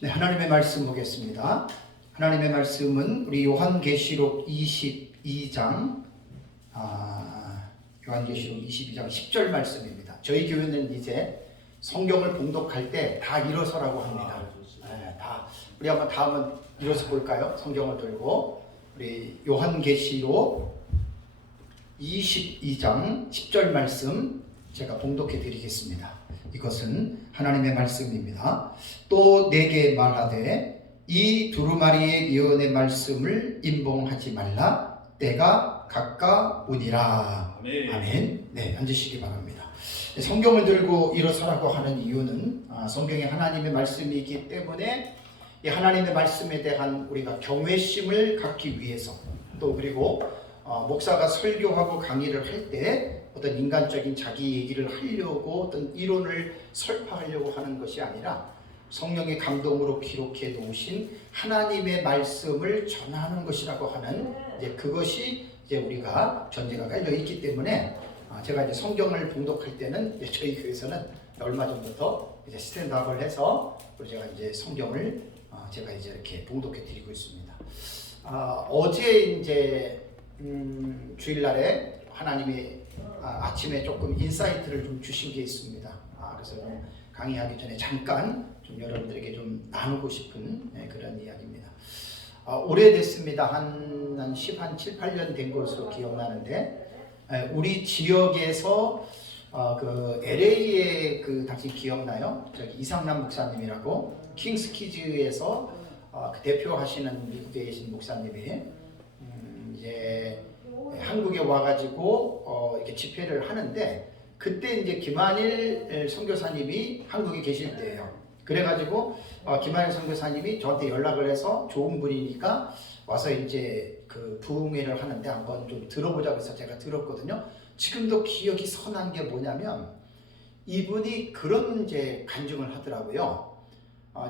네, 하나님의 말씀 보겠습니다. 하나님의 말씀은 우리 요한계시록 22장 요한계시록 22장 10절 말씀입니다. 저희 교회는 이제 성경을 봉독할 때 다 일어서라고 합니다. 우리 한번 다음은 일어서 볼까요? 성경을 들고 우리 요한계시록 22장 10절 말씀 제가 봉독해 드리겠습니다. 이것은 하나님의 말씀입니다. 또 내게 말하되 이 두루마리의 예언의 말씀을 임봉하지 말라. 때가 가까우니라. 아멘. 아멘. 네, 앉으시기 바랍니다. 성경을 들고 일어서라고 하는 이유는 성경에 하나님의 말씀이기 때문에 이 하나님의 말씀에 대한 우리가 경외심을 갖기 위해서, 또 그리고 목사가 설교하고 강의를 할 때 어떤 인간적인 자기 얘기를 하려고 어떤 이론을 설파하려고 하는 것이 아니라 성령의 감동으로 기록해 놓으신 하나님의 말씀을 전하는 것이라고 하는 이제 그것이 이제 우리가 전제가 깔려 있기 때문에 제가 이제 성경을 봉독할 때는 이제 저희 교회에서는 얼마 전부터 이제 스탠드업을 해서 제가 이제 성경을 제가 이제 이렇게 봉독해 드리고 있습니다. 어제 이제 주일날에 하나님이 아침에 조금 인사이트를 좀 주신 게 있습니다. 그래서 좀 강의하기 전에 잠깐 좀 여러분들에게 좀 나누고 싶은 그런 이야기입니다. 오래됐습니다. 한 7, 8년 된 것으로 기억나는데 우리 지역에서 그 LA에 그 당시 기억나요? 저기 이상남 목사님이라고 킹스키즈에서 그 대표하시는 미국에 계신 목사님이 이제 한국에 와가지고 이렇게 집회를 하는데 그때 이제 김한일 선교사님이 한국에 계실 때예요. 그래가지고 김한일 선교사님이 저한테 연락을 해서 좋은 분이니까 와서 이제 그 부흥회를 하는데 한번 좀 들어보자고 해서 제가 들었거든요. 지금도 기억이 선한 게 뭐냐면 이분이 그런 이제 간증을 하더라고요.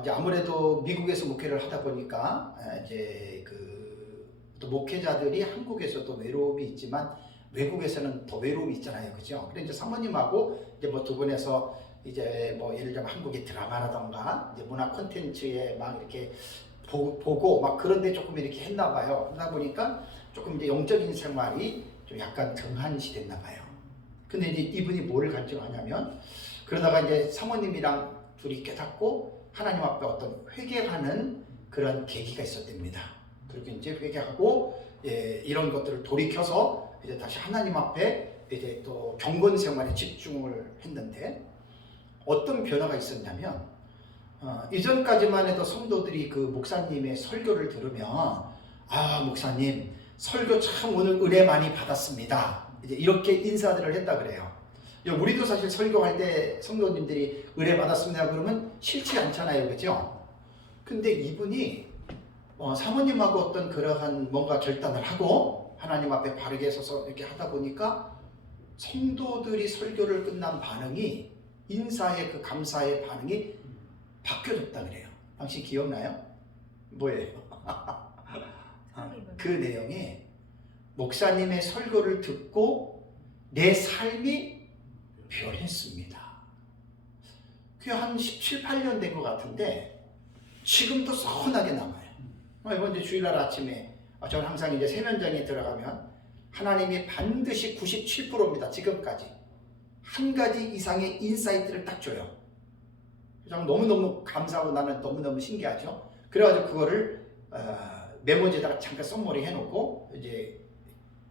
이제 아무래도 미국에서 목회를 하다 보니까 이제 또 목회자들이 한국에서도 외로움이 있지만 외국에서는 더 외로움이 있잖아요, 그죠? 그래 이제 사모님하고 이제 뭐 두 분에서 이제 뭐 예를 들면 한국의 드라마라던가 이제 문화 콘텐츠에 막 이렇게 보고 막 그런데 조금 이렇게 했나 봐요. 그러다 보니까 조금 이제 영적인 생활이 좀 약간 등한시 됐나 봐요. 근데 이제 이분이 뭐를 간증하냐면 그러다가 이제 사모님이랑 둘이 깨닫고 하나님 앞에 어떤 회개하는 그런 계기가 있었답니다. 그렇게 이제 회개하고 이런 것들을 돌이켜서 이제 다시 하나님 앞에 이제 또 경건 생활에 집중을 했는데 어떤 변화가 있었냐면 이전까지만 해도 성도들이 그 목사님의 설교를 들으면 목사님 설교 참 오늘 은혜 많이 받았습니다. 이제 이렇게 인사들을 했다 그래요. 우리도 사실 설교할 때 성도님들이 은혜 받았습니다 그러면 싫지 않잖아요, 그죠? 근데 이분이 사모님하고 어떤 그러한 뭔가 결단을 하고 하나님 앞에 바르게 서서 이렇게 하다 보니까 성도들이 설교를 끝난 반응이 인사의 그 감사의 반응이 바뀌어졌다 그래요. 당신 기억나요? 뭐예요? 그 내용이 목사님의 설교를 듣고 내 삶이 변했습니다. 그게 한 17, 8년 된 것 같은데 지금도 선하게 남아요. 이번 이제 주일날 아침에 저는 항상 이제 세면장에 들어가면 하나님이 반드시 97%입니다. 지금까지 한 가지 이상의 인사이트를 딱 줘요. 너무너무 감사하고 나는 너무너무 신기하죠. 그래가지고 그거를 메모지에다가 잠깐 썸머리 해놓고 이제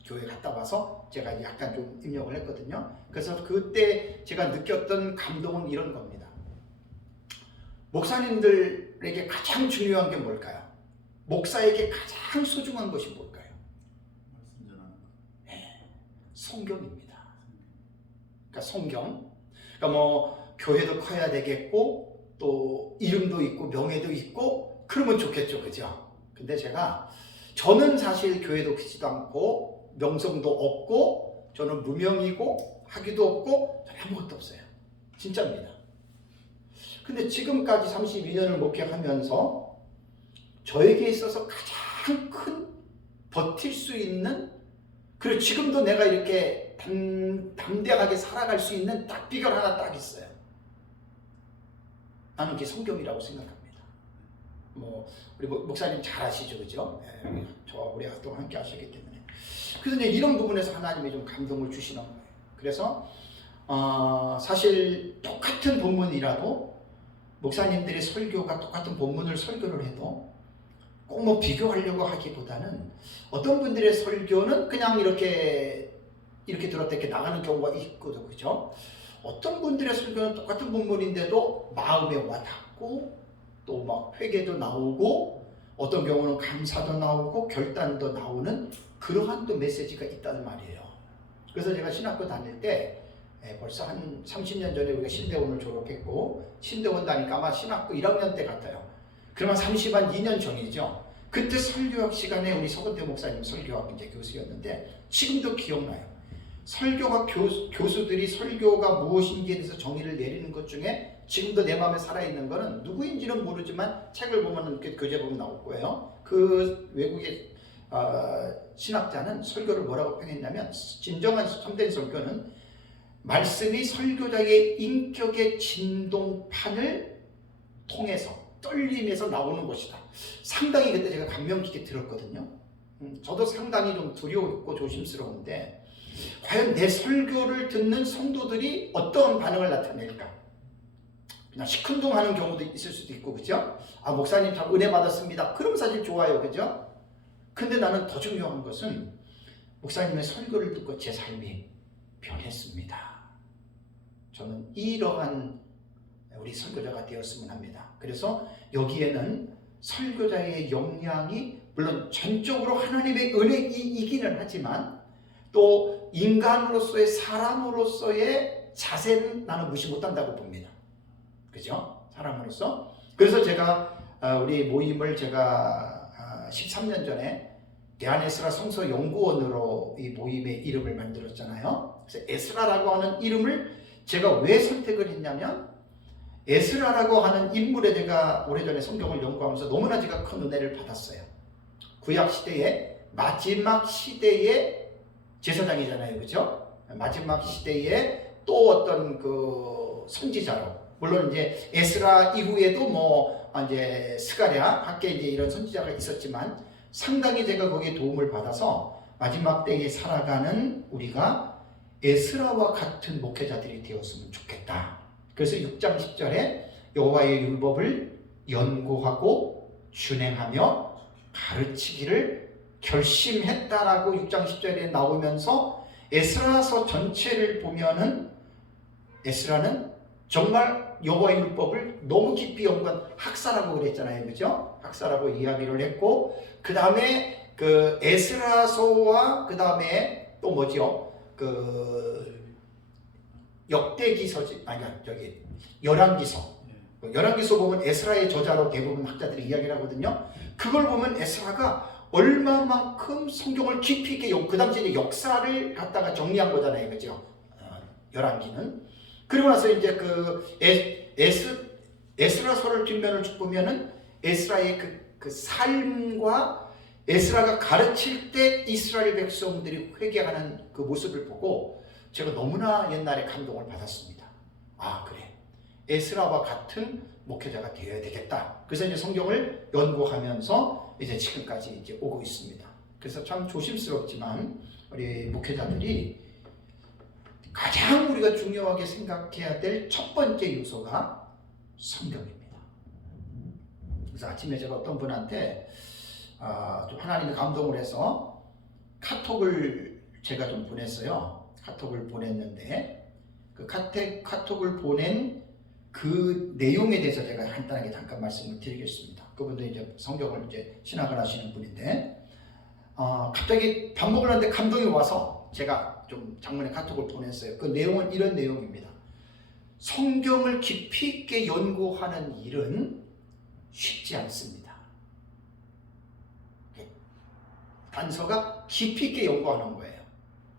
교회 갔다 와서 제가 약간 좀 입력을 했거든요. 그래서 그때 제가 느꼈던 감동은 이런 겁니다. 목사님들에게 가장 중요한 게 뭘까요? 목사에게 가장 소중한 것이 뭘까요? 말씀 전하는 것. 성경입니다. 그러니까 성경. 그러니까 뭐 교회도 커야 되겠고 또 이름도 있고 명예도 있고 그러면 좋겠죠, 그죠? 근데 저는 사실 교회도 크지도 않고 명성도 없고 저는 무명이고 학위도 없고 저는 아무것도 없어요. 진짜입니다. 근데 지금까지 32년을 목회하면서 저에게 있어서 가장 큰 버틸 수 있는, 그리고 지금도 내가 이렇게 담대하게 살아갈 수 있는 딱 비결 하나 딱 있어요. 나는 그게 성경이라고 생각합니다. 뭐 우리 목사님 잘 아시죠, 그죠? 예, 저와 우리 또 함께 하셨기 때문에. 그래서 이제 이런 부분에서 하나님이 좀 감동을 주시는 거예요. 그래서 사실 똑같은 본문이라도 목사님들의 설교가 똑같은 본문을 설교를 해도 꼭 뭐 비교하려고 하기보다는 어떤 분들의 설교는 그냥 이렇게 들었다 이렇게 나가는 경우가 있거든요, 그죠? 어떤 분들의 설교는 똑같은 본문인데도 마음에 와닿고 또 막 회개도 나오고 어떤 경우는 감사도 나오고 결단도 나오는 그러한 또 메시지가 있다는 말이에요. 그래서 제가 신학교 다닐 때 벌써 한 30년 전에 우리가 신대원을 졸업했고 신대원 다니까 아마 신학교 1학년 때 같아요. 그러면 2년 전이죠. 그때 설교학 시간에 우리 서건대 목사님 설교학 이제 교수였는데 지금도 기억나요. 설교학 교수들이 설교가 무엇인지에 대해서 정의를 내리는 것 중에 지금도 내 마음에 살아있는 거는 누구인지는 모르지만 책을 보면 교재 보면 나올 거예요. 그 외국의 신학자는 설교를 뭐라고 평했냐면 진정한 참된 설교는 말씀이 설교자의 인격의 진동판을 통해서 떨림에서 나오는 것이다. 상당히 그때 제가 감명 깊게 들었거든요. 저도 상당히 좀 두려웠고 조심스러운데 과연 내 설교를 듣는 성도들이 어떤 반응을 나타낼까? 그냥 시큰둥하는 경우도 있을 수도 있고, 그죠? 목사님 참 은혜 받았습니다. 그럼 사실 좋아요, 그죠? 근데 나는 더 중요한 것은 목사님의 설교를 듣고 제 삶이 변했습니다. 저는 이러한 우리 설교자가 되었으면 합니다. 그래서 여기에는 설교자의 역량이 물론 전적으로 하나님의 은혜이기는 하지만 또 인간으로서의 사람으로서의 자세는 나는 무시 못한다고 봅니다. 그죠? 사람으로서. 그래서 제가 우리 모임을 제가 13년 전에 대한에스라 성서 연구원으로 이 모임의 이름을 만들었잖아요. 그래서 에스라라고 하는 이름을 제가 왜 선택을 했냐면 에스라라고 하는 인물에 제가 오래전에 성경을 연구하면서 너무나 제가 큰 은혜를 받았어요. 구약 시대에 마지막 시대의 제사장이잖아요, 그죠? 마지막 시대에 또 어떤 그 선지자로, 물론 이제 에스라 이후에도 뭐 이제 스가랴, 밖에 이제 이런 선지자가 있었지만 상당히 제가 거기에 도움을 받아서 마지막 때에 살아가는 우리가 에스라와 같은 목회자들이 되었으면 좋겠다. 그래서 6장 10절에 여호와의 율법을 연구하고 준행하며 가르치기를 결심했다라고 6장 10절에 나오면서 에스라서 전체를 보면은 에스라는 정말 여호와의 율법을 너무 깊이 연구한 학사라고 그랬잖아요, 그죠? 학사라고 이야기를 했고 그 다음에 그 에스라서와 그 다음에 또 뭐죠? 그 역대기서지 아니야 저기 열왕기서. 열왕기서 보면 에스라의 저자로 대부분 학자들이 이야기를 하거든요. 그걸 보면 에스라가 얼마만큼 성경을 깊이 있게 그 당시에 역사를 갖다가 정리한 거잖아요, 그죠? 열왕기는. 그리고 나서 이제 그 에스라서를 뒷면을 쭉 보면은 에스라의 그 삶과 에스라가 가르칠 때 이스라엘 백성들이 회개하는 그 모습을 보고 제가 너무나 옛날에 감동을 받았습니다. 그래. 에스라와 같은 목회자가 되어야 되겠다. 그래서 이제 성경을 연구하면서 이제 지금까지 이제 오고 있습니다. 그래서 참 조심스럽지만 우리 목회자들이 가장 우리가 중요하게 생각해야 될 첫 번째 요소가 성경입니다. 그래서 아침에 제가 어떤 분한테 좀 하나님의 감동을 해서 카톡을 제가 좀 보냈어요. 카톡을 보냈는데 그 카톡을 보낸 그 내용에 대해서 제가 간단하게 잠깐 말씀을 드리겠습니다. 그분도 이제 성경을 이제 신학을 하시는 분인데 갑자기 밥 먹으러 하는데 감동이 와서 제가 좀 장문의 카톡을 보냈어요. 그 내용은 이런 내용입니다. 성경을 깊이 있게 연구하는 일은 쉽지 않습니다. 단서가 깊이 있게 연구하는 거예요.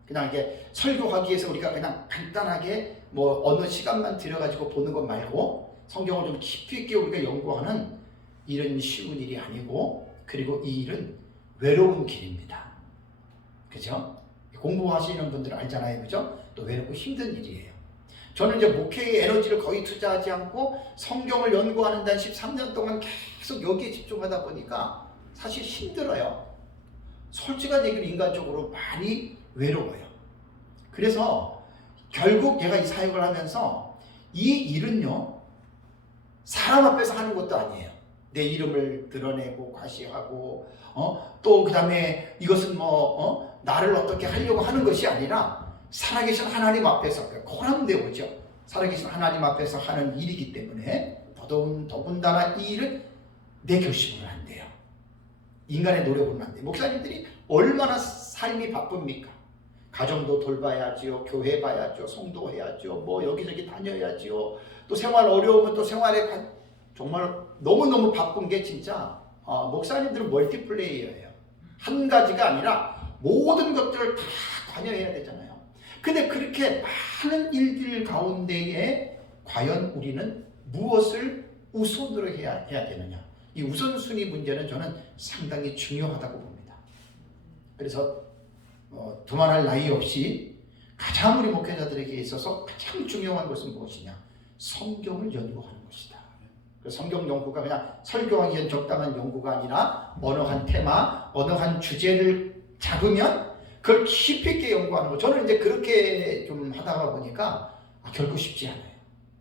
그냥 이게 설교하기 위해서 우리가 그냥 간단하게 뭐 어느 시간만 들여가지고 보는 것 말고 성경을 좀 깊이 있게 우리가 연구하는 일은 쉬운 일이 아니고 그리고 이 일은 외로운 길입니다. 그죠? 공부하시는 분들 알잖아요, 그죠? 또 외롭고 힘든 일이에요. 저는 이제 목회의 에너지를 거의 투자하지 않고 성경을 연구하는 데 13년 동안 계속 여기에 집중하다 보니까 사실 힘들어요. 솔직한 얘기로 인간적으로 많이 외로워요. 그래서 결국 얘가 이 사역을 하면서 이 일은요, 사람 앞에서 하는 것도 아니에요. 내 이름을 드러내고 과시하고 또 그 다음에 이것은 나를 어떻게 하려고 하는 것이 아니라 살아계신 하나님 앞에서, 코람데오죠. 살아계신 하나님 앞에서 하는 일이기 때문에 더군다나 이 일은 내 결심으로 안 돼요. 인간의 노력으로는 안 돼요. 목사님들이 얼마나 삶이 바쁩니까? 가정도 돌봐야지요, 교회 봐야죠, 성도 해야죠, 여기저기 다녀야지요, 또 생활 어려우면 또 생활에 정말 너무너무 바쁜 게 진짜 목사님들은 멀티플레이어예요. 한 가지가 아니라 모든 것들을 다 관여해야 되잖아요. 근데 그렇게 많은 일들 가운데에 과연 우리는 무엇을 우선으로 해야 되느냐, 이 우선순위 문제는 저는 상당히 중요하다고 봅니다. 그래서 두말할 나위 없이 가장 우리 목회자들에게 있어서 가장 중요한 것은 무엇이냐, 성경을 연구하는 것이다. 성경 연구가 그냥 설교하기엔 적당한 연구가 아니라 어느 한 테마, 어느 한 주제를 잡으면 그걸 깊이 있게 연구하는 거. 저는 이제 그렇게 좀 하다가 보니까 결코 쉽지 않아요.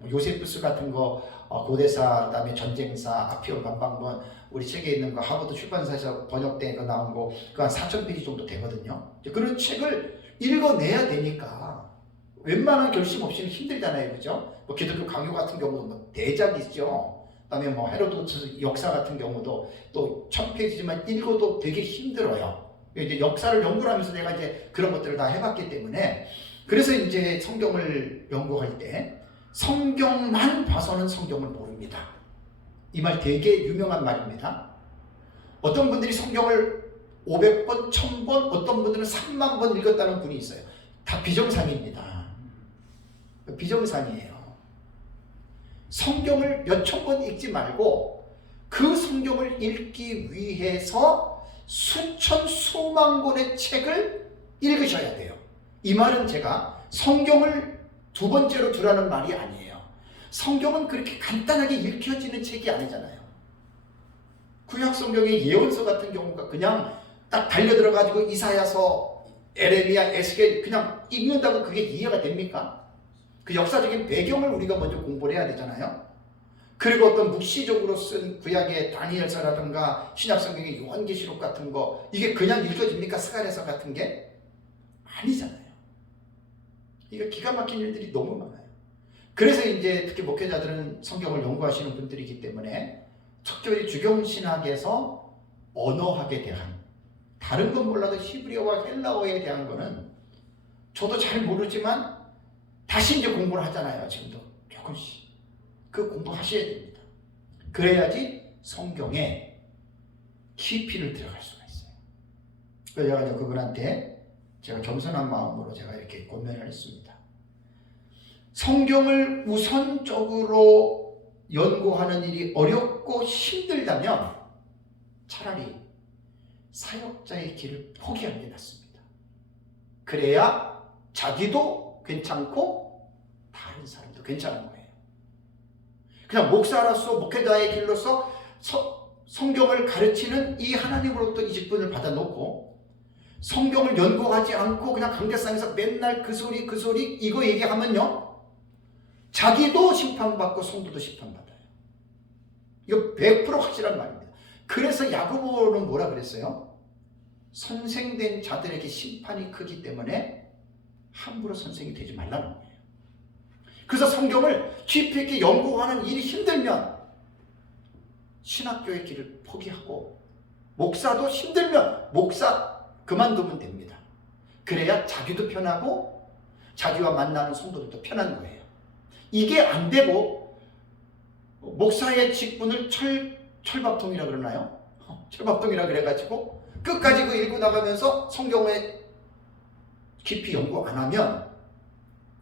요세푸스 같은 거, 고대사, 그다음에 전쟁사, 아피오 반방문, 우리 책에 있는 거 하버드 출판사에서 번역된 거 나온 거, 그 한 4,000페이지 정도 되거든요. 그런 책을 읽어내야 되니까 웬만한 결심 없이는 힘들잖아요, 그죠? 기독교 강요 같은 경우도 대작이죠. 그다음에 헤로도트 역사 같은 경우도 또 1,000페이지지만 읽어도 되게 힘들어요. 이제 역사를 연구를 하면서 내가 이제 그런 것들을 다 해봤기 때문에, 그래서 이제 성경을 연구할 때 성경만 봐서는 성경을 모릅니다. 이 말 되게 유명한 말입니다. 어떤 분들이 성경을 500번, 1000번, 어떤 분들은 3만 번 읽었다는 분이 있어요. 다 비정상입니다. 비정상이에요. 성경을 몇천 번 읽지 말고 그 성경을 읽기 위해서 수천, 수만 권의 책을 읽으셔야 돼요. 이 말은 제가 성경을 두 번째로 두라는 말이 아니에요. 성경은 그렇게 간단하게 읽혀지는 책이 아니잖아요. 구약 성경의 예언서 같은 경우가 그냥 딱 달려들어가지고 이사야서, 에레미야, 에스겔 그냥 읽는다고 그게 이해가 됩니까? 그 역사적인 배경을 우리가 먼저 공부를 해야 되잖아요. 그리고 어떤 묵시적으로 쓴 구약의 다니엘서라든가 신약성경의 요한계시록 같은 거, 이게 그냥 읽어집니까? 스가랴서 같은 게? 아니잖아요. 이게 기가 막힌 일들이 너무 많아요. 그래서 이제 특히 목회자들은 성경을 연구하시는 분들이기 때문에 특별히 주경신학에서 언어학에 대한, 다른 건 몰라도 히브리어와 헬라어에 대한 거는 저도 잘 모르지만 다시 이제 공부를 하잖아요. 지금도 조금씩 그 공부하셔야 됩니다. 그래야지 성경에 깊이를 들어갈 수가 있어요. 그래서 제가 그분한테 제가 겸손한 마음으로 제가 이렇게 권면을 했습니다. 성경을 우선적으로 연구하는 일이 어렵고 힘들다면 차라리 사역자의 길을 포기하는 게 낫습니다. 그래야 자기도 괜찮고 다른 사람도 괜찮은 거예요. 그냥 목사로서, 목회자의 길로서 성경을 가르치는 이 하나님으로부터 이 직분을 받아놓고 성경을 연구하지 않고 그냥 강대상에서 맨날 그 소리 이거 얘기하면요, 자기도 심판받고 성도도 심판받아요. 이거 100% 확실한 말입니다. 그래서 야고보는 뭐라 그랬어요? 선생된 자들에게 심판이 크기 때문에 함부로 선생이 되지 말라는 거예요. 그래서 성경을 깊이 있게 연구하는 일이 힘들면 신학교의 길을 포기하고, 목사도 힘들면 목사 그만두면 됩니다. 그래야 자기도 편하고 자기와 만나는 성도들도 편한 거예요. 이게 안 되고 목사의 직분을 철밥통이라 그러나요? 철밥통이라 그래가지고 끝까지 그 읽고 나가면서 성경에 깊이 연구 안 하면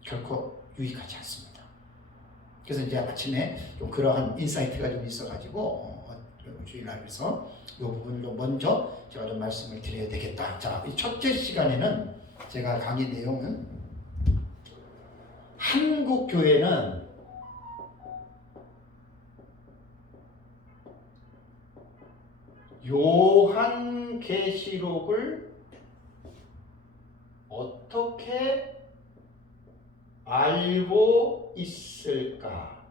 결코 유익하지 않습니다. 그래서 이제 아침에 좀 그러한 인사이트가 좀 있어가지고 주일날에서 이 부분을 좀 먼저 제가 좀 말씀을 드려야 되겠다. 자, 이 첫째 시간에는 제가 강의 내용은 한국 교회는 요한계시록을 어떻게 알고 있을까?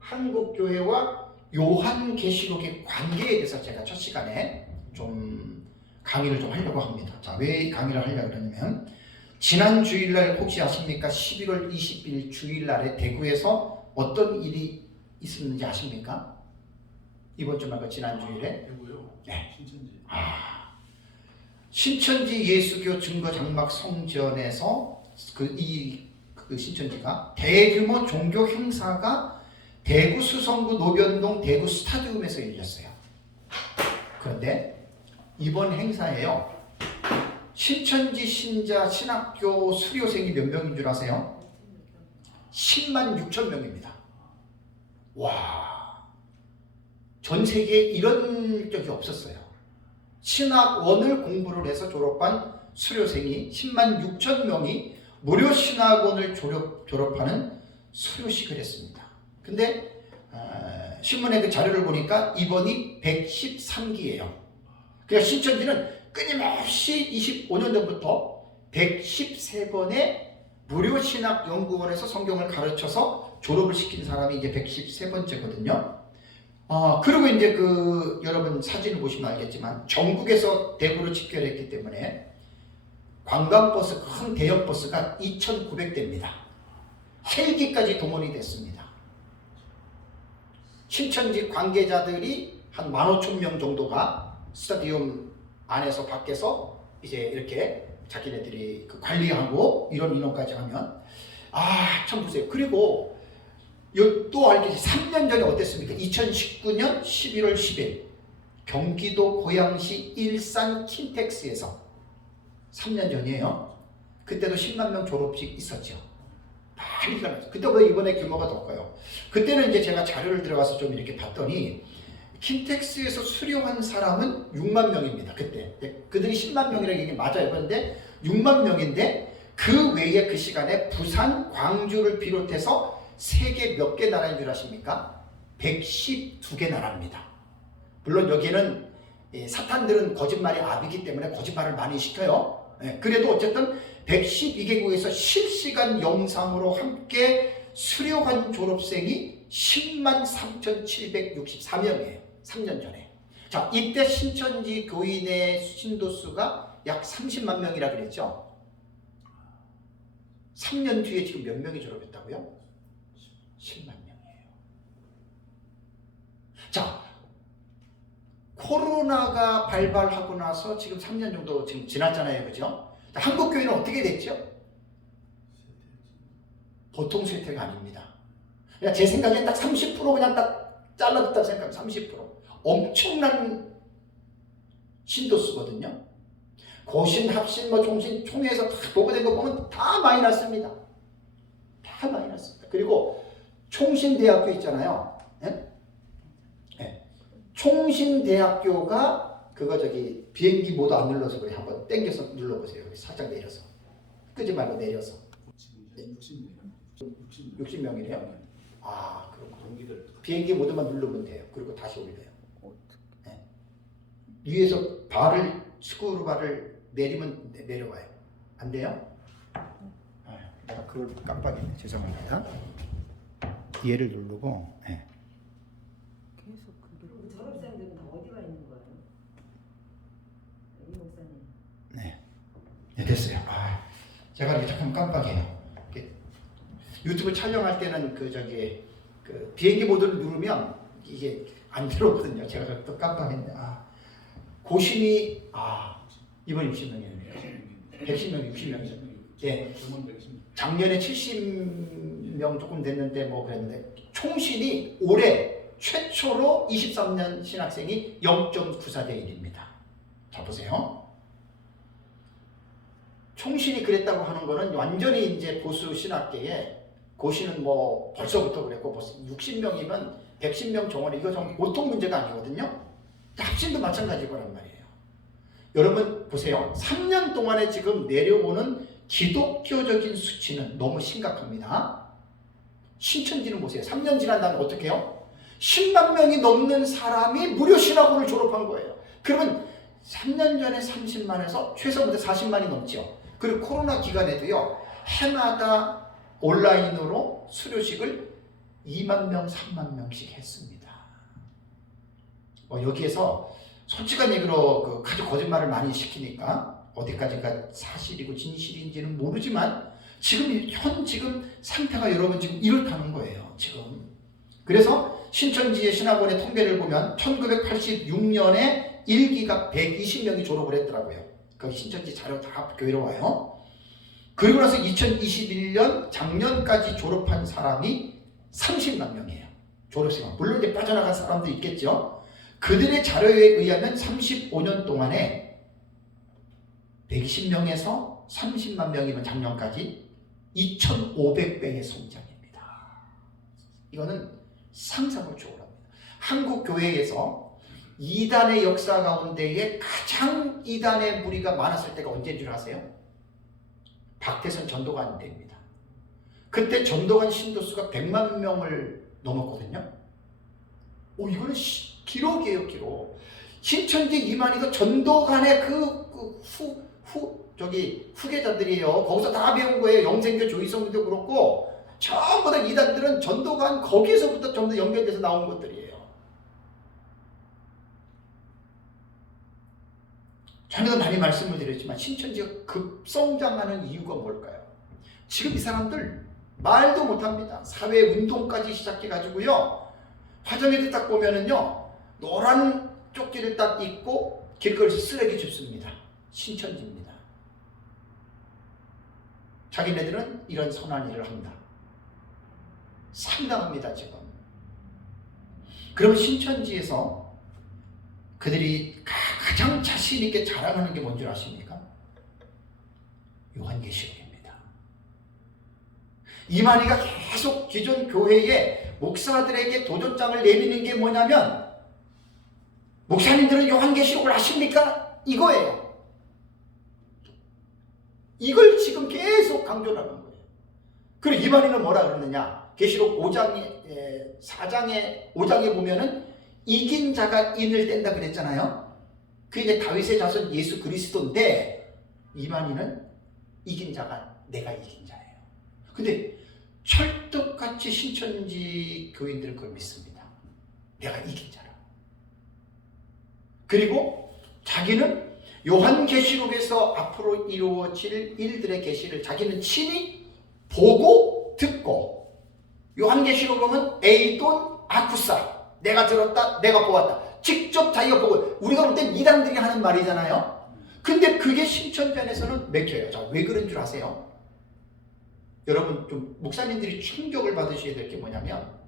한국 교회와 요한계시록의 관계에 대해서 제가 첫 시간에 좀 강의를 좀 하려고 합니다. 자, 왜 강의를 하려고 그러냐면 지난 주일날 혹시 아십니까? 11월 20일 주일날에 대구에서 어떤 일이 있었는지 아십니까? 이번 주 말고 지난 주일에 대구요. 네. 신천지. 신천지 예수교 증거 장막 성전에서 그 신천지가 대규모 종교 행사가 대구 수성구 노변동 대구 스타디움에서 열렸어요. 그런데 이번 행사에요, 신천지 신자 신학교 수료생이 몇 명인 줄 아세요? 10만 6천 명입니다. 와, 전 세계에 이런 적이 없었어요. 신학원을 공부를 해서 졸업한 수료생이 10만 6천 명이 무료 신학원을 졸업하는 수료식을 했습니다. 근데 신문에 그 자료를 보니까 이번이 113기예요. 그러니까 신천지는 끊임없이 25년 전부터 113번의 무료 신학 연구원에서 성경을 가르쳐서 졸업을 시킨 사람이 이제 113번째거든요. 그리고 이제 여러분 사진을 보시면 알겠지만 전국에서 대구로 집결했기 때문에 관광버스, 큰 대형 버스가 2,900대입니다. 헬기까지 동원이 됐습니다. 신천지 관계자들이 한 15,000명 정도가 스타디움 안에서 밖에서 이제 이렇게 자기네들이 관리하고 이런 인원까지 하면 참 보세요. 그리고 또 알겠지. 3년 전에 어땠습니까? 2019년 11월 10일 경기도 고양시 일산 킨텍스에서 3년 전이에요. 그때도 10만 명 졸업식 있었죠. 많이 일어났어요. 그때보다 이번에 규모가 더 커요. 그때는 이제 제가 자료를 들어가서 좀 이렇게 봤더니 킨텍스에서 수료한 사람은 6만 명입니다. 그때 그들이 10만 명이라는 게 맞아요. 그런데 6만 명인데 그 외에 그 시간에 부산, 광주를 비롯해서 세계 몇 개 나라인 줄 아십니까? 112개 나라입니다. 물론 여기는 사탄들은 거짓말이 압이기 때문에 거짓말을 많이 시켜요. 그래도 어쨌든 112개국에서 실시간 영상으로 함께 수료한 졸업생이 10만 3,764명이에요. 3년 전에. 자, 이때 신천지 교인의 신도수가 약 30만 명이라 그랬죠. 3년 뒤에 지금 몇 명이 졸업했다고요? 10만 명이에요. 자, 코로나가 발발하고 나서 지금 3년 정도 지금 지났잖아요. 그죠? 자, 한국 교회는 어떻게 됐죠? 보통 쇠퇴가 아닙니다. 그러니까 제 생각엔 딱 30% 그냥 딱 잘라뒀다고 생각하면 30%. 엄청난 신도수거든요. 고신, 합신, 종신, 총회에서 다 보고된 거 보면 다 마이너스입니다. 다 마이너스입니다. 그리고 총신대학교 있잖아요. 총신대학교가 비행기 모두 안 눌러서 그래. 한번 당겨서 눌러보세요. 살짝 내려서. 끄지 말고 내려서. 지금 60명. 60명이래요? 그렇구나. 비행기 모드만 누르면 돼요. 그리고 다시 올려요. 위에서 스크루 발을 내리면 내려와요. 안 돼요? 내가 그걸 깜빡했네. 죄송합니다. 얘를 누르고. 계속 그게 졸업생들은 다 어디가 있는 거예요? 이 목사님. 네, 됐어요. 제가 이렇게 잠깐 깜빡해요. 유튜브 촬영할 때는 비행기 모드를 누르면 이게 안 들어오거든요. 제가 또 깜빡했네. 고신이 이번 60명이네요. 110명, 60명이죠. 예. 작년에 70명 조금 됐는데 뭐 그랬는데 총신이 올해 최초로 23년 신학생이 0.94대 1입니다. 자 보세요. 총신이 그랬다고 하는 거는 완전히 이제 보수 신학계에 고시는 뭐 벌써부터 그랬고 벌써 60명이면 110명 정원에 이거 좀 보통 문제가 아니거든요. 합신도 마찬가지일 거란 말이에요. 여러분 보세요. 3년 동안에 지금 내려오는 기독교적인 수치는 너무 심각합니다. 신천지는 보세요. 3년 지난 다음에 어떻게 해요? 10만 명이 넘는 사람이 무료 신학원을 졸업한 거예요. 그러면 3년 전에 30만에서 최소부터 40만이 넘죠. 그리고 코로나 기간에도요, 해마다 온라인으로 수료식을 2만 명, 3만 명씩 했습니다. 여기에서 솔직한 얘기로 가지고 거짓말을 많이 시키니까 어디까지가 사실이고 진실인지는 모르지만 지금 상태가 여러분 지금 이렇다는 거예요. 지금. 그래서 신천지의 신학원의 통계를 보면 1986년에 1기가 120명이 졸업을 했더라고요. 거기 신천지 자료 다 교회로 와요. 그리고 나서 2021년 작년까지 졸업한 사람이 30만 명이에요. 졸업생활. 물론 이제 빠져나간 사람도 있겠죠. 그들의 자료에 의하면 35년 동안에 120명에서 30만 명이면 작년까지 2,500배의 성장입니다. 이거는 상상을 초월합니다. 한국 교회에서 이단의 역사 가운데에 가장 이단의 무리가 많았을 때가 언제인 줄 아세요? 박태선 전도관 때입니다. 그때 전도관 신도수가 100만 명을 넘었거든요. 이거는 기록이에요, 기록. 신천지 이만희도 전도관의 후계자들이에요. 거기서 다 배운 거예요. 영생교 조희성도 그렇고 전부 다 이단들은 전도관 거기에서부터 전부 다 연결돼서 나온 것들이에요. 전에도 많이 말씀을 드렸지만 신천지가 급성장하는 이유가 뭘까요? 지금 이 사람들 말도 못합니다. 사회운동까지 시작해가지고요, 화정에도 딱 보면은요, 노란 쪽지를 딱 입고 길거리에서 쓰레기 줍습니다. 신천지입니다. 자기네들은 이런 선한 일을 한다. 상당합니다, 지금. 그럼 신천지에서 그들이 가장 자신 있게 자랑하는 게 뭔지 아십니까? 요한계시록입니다. 이만희가 계속 기존 교회의 목사들에게 도전장을 내미는 게 뭐냐면, 목사님들은 요한계시록을 아십니까? 이거예요. 이걸 지금 계속 강조를 하는 거예요. 그리고 이만희는 뭐라 그러느냐? 계시록 5장에 보면은 이긴 자가 인을 뗀다 그랬잖아요. 그게 이제 다윗의 자손 예수 그리스도인데, 이만희는 이긴 자가 내가 이긴 자예요. 근데 철떡같이 신천지 교인들은 그걸 믿습니다. 내가 이긴 자라. 그리고 자기는 요한계시록에서 앞으로 이루어질 일들의 계시를 자기는 친히 보고 듣고, 요한계시록 보면 에이돈 아쿠사, 내가 들었다, 내가 보았다, 직접 자기가 보고, 우리가 볼 땐 이단들이 하는 말이잖아요. 근데 그게 신천지 안에서는 맥혀요. 자, 왜 그런 줄 아세요? 여러분, 좀 목사님들이 충격을 받으셔야 될 게 뭐냐면,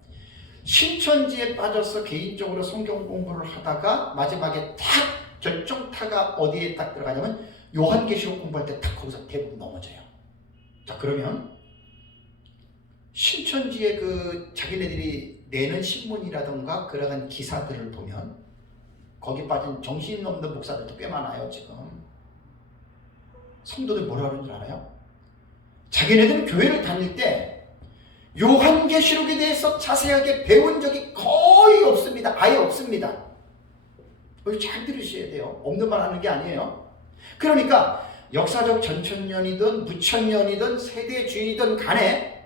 신천지에 빠져서 개인적으로 성경 공부를 하다가 마지막에 탁 결정타가 어디에 딱 들어가냐면 요한계시록 공부할 때 딱 거기서 대부분 넘어져요. 자, 그러면 신천지의 자기네들이 내는 신문이라든가 그러한 기사들을 보면 거기 빠진 정신없는 목사들도 꽤 많아요. 지금 성도들 뭐라 그러는 줄 알아요? 자기네들은 교회를 다닐 때 요한계시록에 대해서 자세하게 배운 적이 거의 없습니다. 아예 없습니다. 잘 들으셔야 돼요. 없는 말 하는 게 아니에요. 그러니까 역사적 전천년이든 무천년이든 세대주의든 간에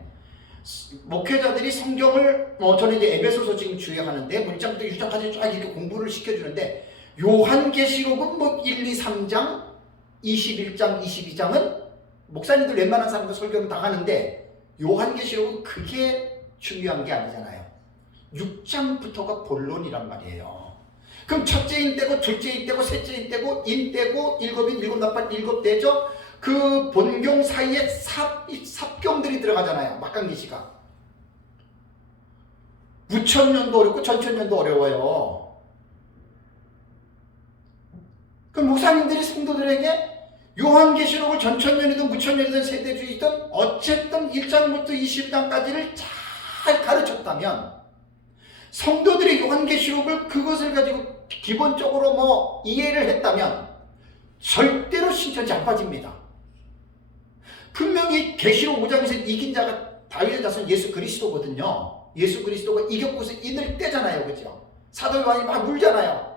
목회자들이 성경을 저는 이제 에베소서 지금 주의하는데 문장부터 유장까지 쫙 이렇게 공부를 시켜주는데, 요한계시록은 1, 2, 3장, 21장, 22장은 목사님들 웬만한 사람들 설교는 다 하는데, 요한계시록은 그게 중요한 게 아니잖아요. 6장부터가 본론이란 말이에요. 그럼 첫째인 때고 둘째인 때고 셋째인 때고 인 때고 일곱인 일곱 나팔 일곱 대죠. 그 본경 사이에 삽경들이 들어가잖아요. 막강계시가. 무천년도 어렵고 전천년도 어려워요. 그럼 목사님들이 성도들에게 요한계시록을 전천년이든 무천년이든 세대주의든 어쨌든 1장부터 20장까지를 잘 가르쳤다면, 성도들이 요한계시록을 그것을 가지고 기본적으로 이해를 했다면 절대로 신천지 안 빠집니다. 분명히 계시록 5장에서 이긴 자가 다윗의 자손 예수 그리스도거든요. 예수 그리스도가 이격구에서 인을 떼잖아요. 그죠? 사도 요한이 막 울잖아요.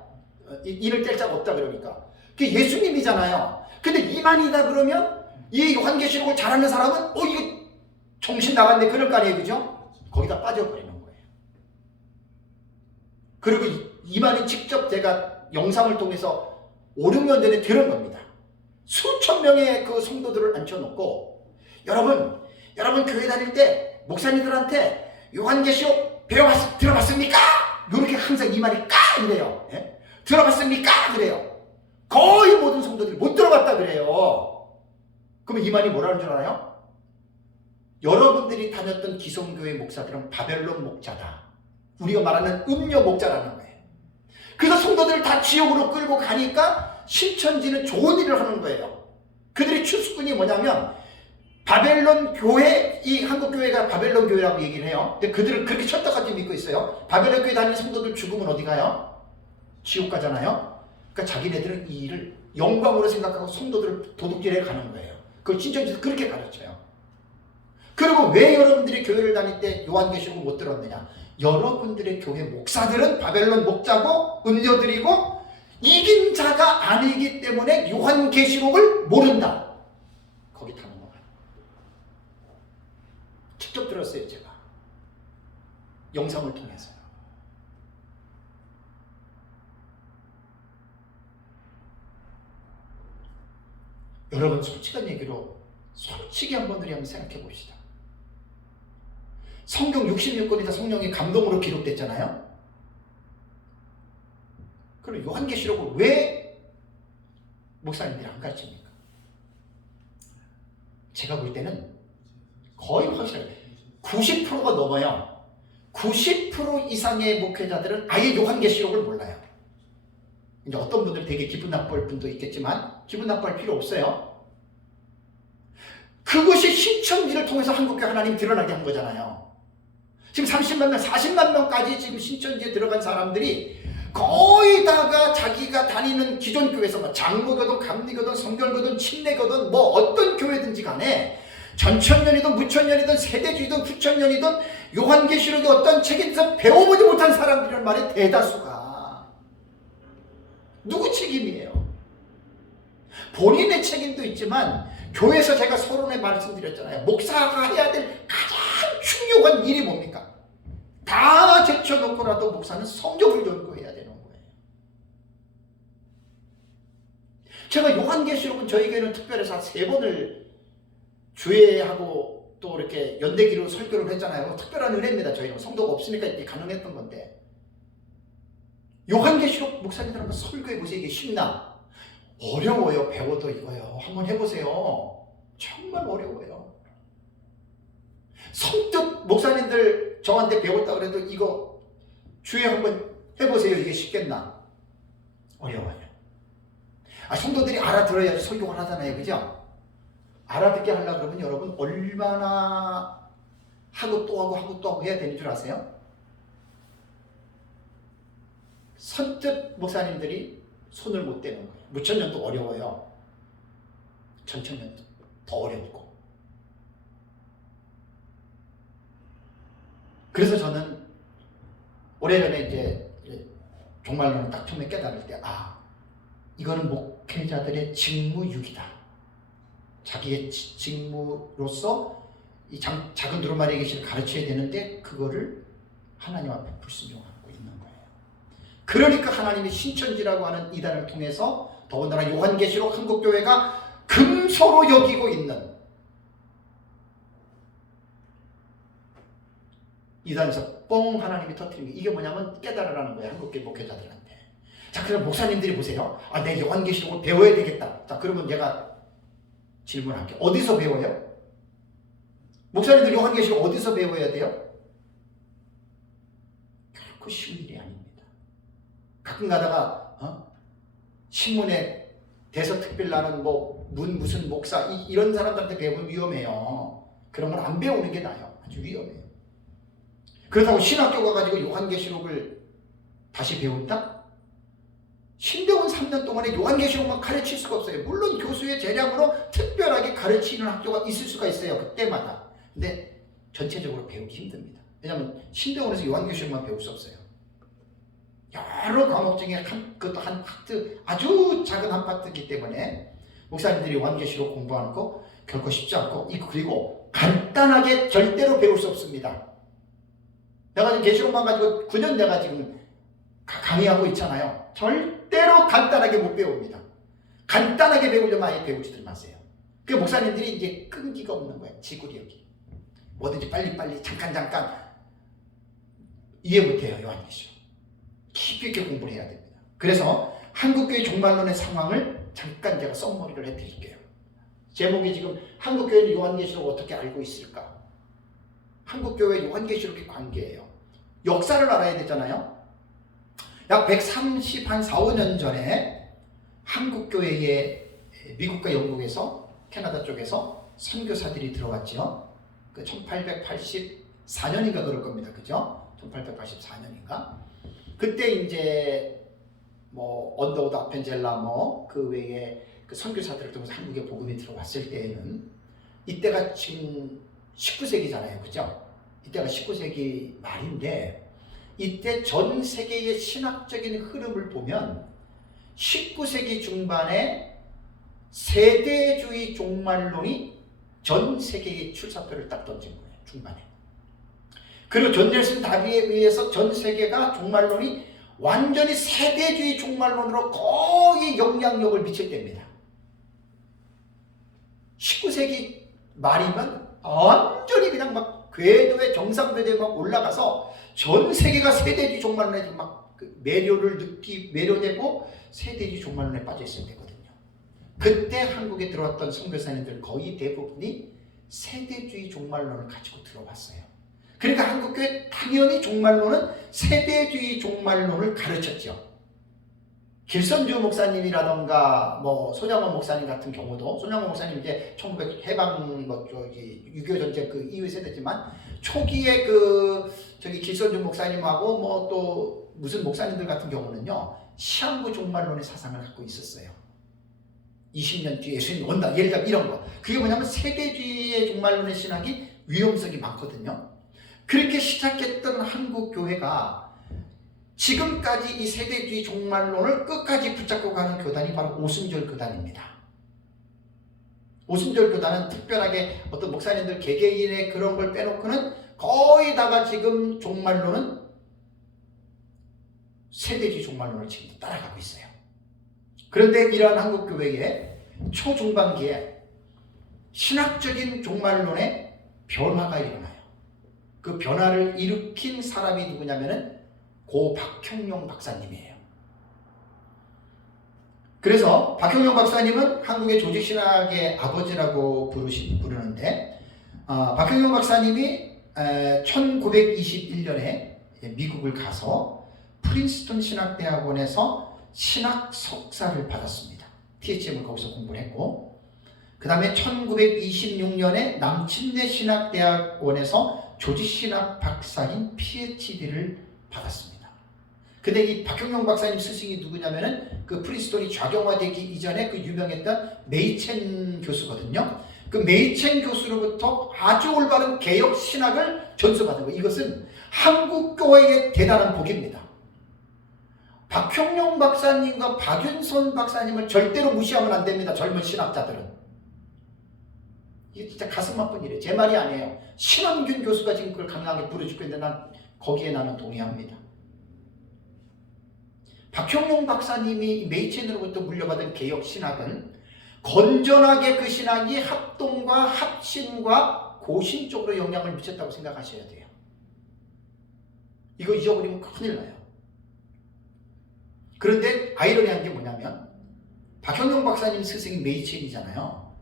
인을 뗄 자가 없다 그러니까. 그게 예수님이잖아요. 근데 이만이다 그러면 이 요한계시록을 잘하는 사람은 이거 정신 나갔네 그럴 거 아니에요. 그죠? 거기다 빠져버리는 거예요. 그리고 이만이 직접 제가 영상을 통해서 5, 6년 전에 들은 겁니다. 수천 명의 그 성도들을 앉혀놓고 여러분 교회 다닐 때 목사님들한테 요한계시록 들어봤습니까? 이렇게 항상 이만이 이래요. 예? 들어봤습니까? 그래요. 거의 모든 성도들이 못 들어봤다 그래요. 그러면 이만이 뭐라는 줄 알아요? 여러분들이 다녔던 기성교회 목사들은 바벨론 목자다. 우리가 말하는 음료 목자라는 거예요. 그래서 성도들을 다 지옥으로 끌고 가니까 신천지는 좋은 일을 하는 거예요. 그들의 추수꾼이 뭐냐면 바벨론 교회, 이 한국 교회가 바벨론 교회라고 얘기를 해요. 근데 그들은 그렇게 철떡같이 믿고 있어요. 바벨론 교회 다니는 성도들 죽으면 어디 가요? 지옥 가잖아요. 그러니까 자기네들은 이 일을 영광으로 생각하고 성도들을 도둑질해 가는 거예요. 그걸 신천지에서 그렇게 가르쳐요. 그리고 왜 여러분들이 교회를 다닐 때 요한계시록을 못 들었느냐? 여러분들의 교회 목사들은 바벨론 목자고 음료들이고 이긴 자가 아니기 때문에 요한계시록을 모른다. 거기 타는 거예요. 직접 들었어요. 제가 영상을 통해서요. 여러분 솔직한 얘기로 솔직히 한번 생각해 봅시다. 성경 66권이 다 성령의 감동으로 기록됐잖아요. 그럼 요한계시록을 왜 목사님들이 안 가르칩니까? 제가 볼 때는 거의 확실하게 90%가 넘어요. 90% 이상의 목회자들은 아예 요한계시록을 몰라요. 이제 어떤 분들 되게 기분 나쁠 분도 있겠지만 기분 나쁠 필요 없어요. 그것이 신천지를 통해서 한국교회 하나님이 드러나게 한 거잖아요. 지금 30만 명, 40만 명까지 지금 신천지에 들어간 사람들이 거의 다가 자기가 다니는 기존 교회에서 뭐 장로거든, 감리거든, 성결거든, 침례거든, 뭐 어떤 교회든지 간에 전천년이든 무천년이든 세대주의든 후천년이든 요한계시록의 어떤 책에서 배워보지 못한 사람들이란 말이에요. 대다수가. 누구 책임이에요? 본인의 책임도 있지만 교회에서 제가 서론에 말씀드렸잖아요. 목사가 해야 될 가장 중요한 일이 뭡니까? 다 제쳐놓고라도 목사는 성경을 연구해야 되는 거예요. 제가 요한계시록은 저희에게는 특별해서 3번을 주회하고 또 이렇게 연대기로 설교를 했잖아요. 특별한 은혜입니다. 저희는 성도가 없으니까 이게 가능했던 건데 요한계시록 목사님들 한번 설교해보세요. 이게 쉽나? 어려워요. 배워도 이거요. 한번 해보세요. 정말 어려워요. 선뜻 목사님들 저한테 배웠다 그래도 이거 주에 한번 해보세요. 이게 쉽겠나? 어려워요. 성도들이 알아들어야지 설교를 하잖아요. 그죠? 알아듣게 하려고 그러면 여러분 얼마나 하고 또 하고 해야 되는 줄 아세요? 선뜻 목사님들이 손을 못 대는 거예요. 무천년도 어려워요. 천천년도 더 어렵고. 그래서 저는 오래전에 이제 종말론을 딱 처음에 깨달을 때 이거는 목회자들의 직무유기다. 자기의 직무로서 이 작은 두루마리의 계시를 가르쳐야 되는데 그거를 하나님 앞에 불순종하고 있는 거예요. 그러니까 하나님이 신천지라고 하는 이단을 통해서 더군다나 요한계시록 한국교회가 금소로 여기고 있는 이단에서 뻥 하나님이 터뜨린 게 이게 뭐냐면 깨달으라는 거예요. 한국교회 목회자들한테. 자, 그럼 목사님들이 보세요. 내 요한계시록을 배워야 되겠다. 자, 그러면 내가 질문할게요. 어디서 배워요? 목사님들 요한계시록 어디서 배워야 돼요? 결코 쉬운 일이 아닙니다. 가끔 가다가 신문에 대서특필나는 무슨 목사 이런 사람들한테 배우면 위험해요. 그런 걸 안 배우는 게 나아요. 아주 위험해요. 그렇다고 신학교 가가지고 요한계시록을 다시 배운다? 신대원 3년 동안에 요한계시록만 가르칠 수가 없어요. 물론 교수의 재량으로 특별하게 가르치는 학교가 있을 수가 있어요. 그때마다. 근데 전체적으로 배우기 힘듭니다. 왜냐하면 신대원에서 요한계시록만 배울 수 없어요. 여러 과목 중에 그것도 한 파트, 아주 작은 한 파트이기 때문에 목사님들이 요한계시록 공부하는 거 결코 쉽지 않고, 그리고 간단하게 절대로 배울 수 없습니다. 내가 지금 계시록만 가지고 9년 내가 지금 강의하고 있잖아요. 절대로 간단하게 못 배웁니다. 간단하게 배우려면 아예 배우지들 마세요. 그 목사님들이 이제 끈기가 없는 거예요. 지구력이. 뭐든지 빨리빨리 잠깐 이해 못해요. 요한계시록. 깊이 있게 공부를 해야 됩니다. 그래서 한국교회 종말론의 상황을 잠깐 제가 썸머리를 해드릴게요. 제목이 지금 한국교회는 요한계시록을 어떻게 알고 있을까? 한국교회 요한계시록의 관계예요. 역사를 알아야 되잖아요. 약 130한 4, 5년 전에 한국교회에 미국과 영국에서 캐나다 쪽에서 선교사들이 들어왔죠. 그 1884년인가 그럴 겁니다. 그죠? 1884년인가? 그때 이제 뭐 언더우드 아펜젤라 그 외에 그 선교사들을 통해서 한국에 복음이 들어왔을 때에는 이때가 지금 19세기잖아요. 그죠? 이때가 19세기 말인데 이때 전 세계의 신학적인 흐름을 보면 19세기 중반에 세대주의 종말론이 전 세계의 출사표를 딱 던진 거예요. 중반에. 그리고 존 넬슨 다비에 의해서 전 세계가 종말론이 완전히 세대주의 종말론으로 거의 영향력을 미칠 때입니다. 19세기 말이면 완전히 그냥 막 궤도에 정상궤도에 막 올라가서 전 세계가 세대주의 종말론에 막 그 매료되고 세대주의 종말론에 빠져 있을 때거든요. 그때 한국에 들어왔던 선교사님들 거의 대부분이 세대주의 종말론을 가지고 들어왔어요. 그러니까 한국교회 당연히 종말론은 세대주의 종말론을 가르쳤죠. 길선주 목사님이라던가 손양원 목사님 같은 경우도, 손양원 목사님 이제 1900 해방 6.25 전쟁 그 이후 세대지만 초기에 길선주 목사님하고 또 무슨 목사님들 같은 경우는요 시한부 종말론의 사상을 갖고 있었어요. 20년 뒤에 예수님 온다, 예를 들면 이런 거. 그게 뭐냐면 세대주의의 종말론의 신학이 위험성이 많거든요. 그렇게 시작했던 한국 교회가 지금까지 이 세대주의 종말론을 끝까지 붙잡고 가는 교단이 바로 오순절 교단입니다. 오순절 교단은 특별하게 어떤 목사님들 개개인의 그런 걸 빼놓고는 거의 다가 지금 종말론은 세대주의 종말론을 지금 따라가고 있어요. 그런데 이러한 한국 교회의 초중반기에 신학적인 종말론의 변화가 일어나요. 그 변화를 일으킨 사람이 누구냐면은 고 박형룡 박사님이에요. 그래서 박형룡 박사님은 한국의 조직신학의 아버지라고 부르는데 박형룡 박사님이 1921년에 미국을 가서 프린스턴 신학대학원에서 신학 석사를 받았습니다. THM을 거기서 공부를 했고, 그 다음에 1926년에 남침대 신학대학원에서 조직신학 박사인 PhD를 받았습니다. 근데 이 박형룡 박사님 스승이 누구냐면은 그 프린스턴이 좌경화되기 이전에 그 유명했던 메이첸 교수거든요. 그 메이첸 교수로부터 아주 올바른 개혁 신학을 전수받은 거예요. 이것은 한국 교회의 대단한 복입니다. 박형룡 박사님과 박윤선 박사님을 절대로 무시하면 안 됩니다. 젊은 신학자들은. 이게 진짜 가슴 아픈 일이에요. 제 말이 아니에요. 신원균 교수가 지금 그걸 강하게 부르짖고 있는데 거기에 나는 동의합니다. 박형룡 박사님이 메이첸으로부터 물려받은 개혁 신학은 건전하게 그 신학이 합동과 합신과 고신 쪽으로 영향을 미쳤다고 생각하셔야 돼요. 이거 잊어버리면 큰일 나요. 그런데 아이러니한 게 뭐냐면 박형룡 박사님 스승이 메이첸이잖아요.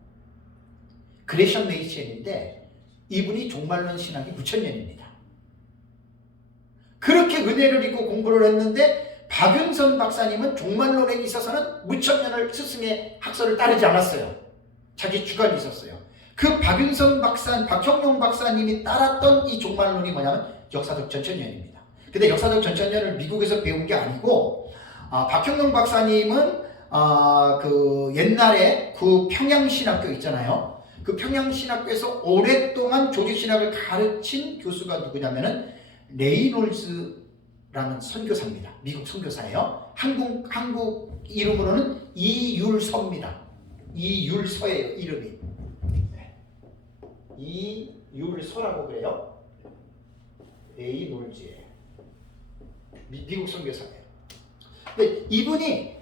그레션 메이첸인데 이분이 종말론 신학이 무천년입니다. 그렇게 은혜를 입고 공부를 했는데 박윤선 박사님은 종말론에 있어서는 무천년을 스승의 학설을 따르지 않았어요. 자기 주관이 있었어요. 그 박형룡 박사님이 따랐던 이 종말론이 뭐냐면 역사적 전천년입니다. 근데 역사적 전천년을 미국에서 배운 게 아니고 박형룡 박사님은 그 옛날에 그 평양신학교 있잖아요. 그 평양신학교에서 오랫동안 조직신학을 가르친 교수가 누구냐면은 레이놀즈라는 선교사입니다. 미국 선교사예요. 한국 이름으로는 이율서입니다. 이율서예요, 이름이. 네. 이율서라고 그래요. 레이놀즈예요. 미국 선교사예요. 근데 이분이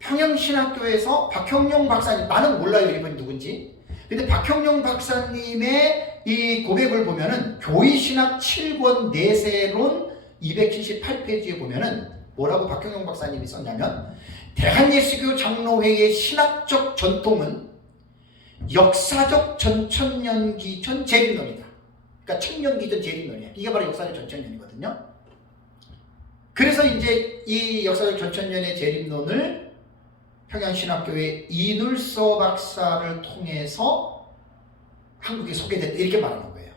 평양신학교에서 박형룡 박사님, 나는 몰라요 이분이 누군지. 근데 박형룡 박사님의 이 고백을 보면은 교의신학 7권 내세론 278페이지에 보면은 뭐라고 박형룡 박사님이 썼냐면, 대한예수교 장로회의 신학적 전통은 역사적 전천년기 전 재림론이다. 그러니까 천년기 전 재림론이야. 이게 바로 역사적 전천년이거든요. 그래서 이제 이 역사적 전천년의 재림론을 평양신학교의 이눌서 박사를 통해서 한국에 소개됐다, 이렇게 말하는 거예요.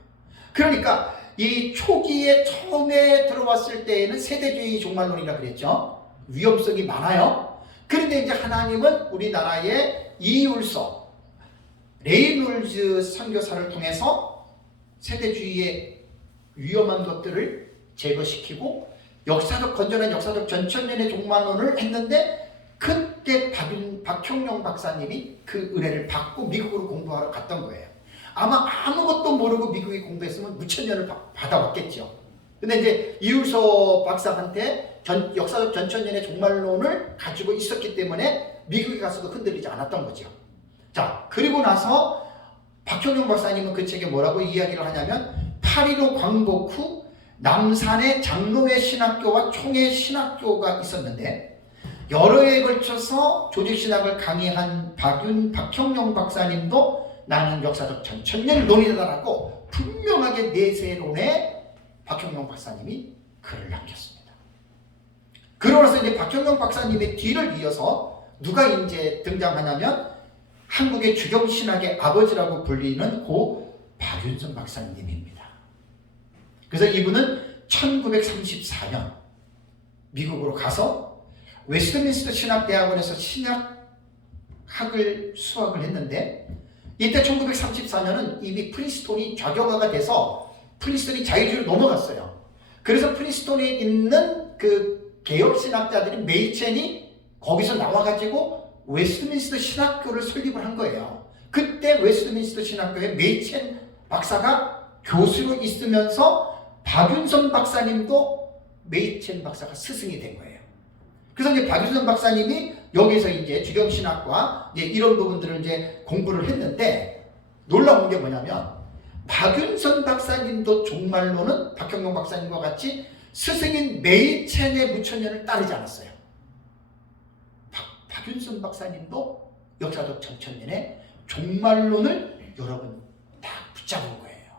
그러니까 이 초기에 처음에 들어왔을 때에는 세대주의 종말론이라 그랬죠. 위험성이 많아요. 그런데 이제 하나님은 우리나라의 이율서 레이놀즈 선교사를 통해서 세대주의의 위험한 것들을 제거시키고 역사적 건전한 역사적 전천년의 종말론을 했는데, 그때 박형룡 박사님이 그 은혜를 받고 미국으로 공부하러 갔던 거예요. 아마 아무것도 모르고 미국에 공부했으면 무천년을 받아왔겠죠. 근데 이제 이율서 박사한테 역사적 전천년의 종말론을 가지고 있었기 때문에 미국에 가서도 흔들리지 않았던 거죠. 자, 그리고 나서 박형룡 박사님은 그 책에 뭐라고 이야기를 하냐면, 8.15 광복 후 남산에 장로회 신학교와 총회 신학교가 있었는데, 여러 해에 걸쳐서 조직신학을 강의한 박형룡 박사님도 나는 역사적 전천년론이다라고 분명하게 내세론에 박형룡 박사님이 글을 남겼습니다. 그러면서 이제 박형룡 박사님의 뒤를 이어서 누가 이제 등장하냐면, 한국의 주경신학의 아버지라고 불리는 고 박윤선 박사님입니다. 그래서 이분은 1934년 미국으로 가서 웨스트민스터 신학대학원에서 신학학을 수학을 했는데, 이때 1934년은 이미 프린스톤이 좌경화가 돼서 프린스톤이 자유주의로 넘어갔어요. 그래서 프린스톤에 있는 그 개혁신학자들이 메이첸이 거기서 나와가지고 웨스트민스터 신학교를 설립을 한 거예요. 그때 웨스트민스터 신학교에 메이첸 박사가 교수로 있으면서 박윤선 박사님도 메이첸 박사가 스승이 된 거예요. 그래서 이제 박윤선 박사님이 여기서 이제 주경신학과 이제 이런 부분들을 이제 공부를 했는데, 놀라운 게 뭐냐면 박윤선 박사님도 종말론은 박형룡 박사님과 같이 스승인 메이첸의 무천년을 따르지 않았어요. 박윤선 박사님도 역사적 전천년의 종말론을 여러분 다 붙잡은 거예요.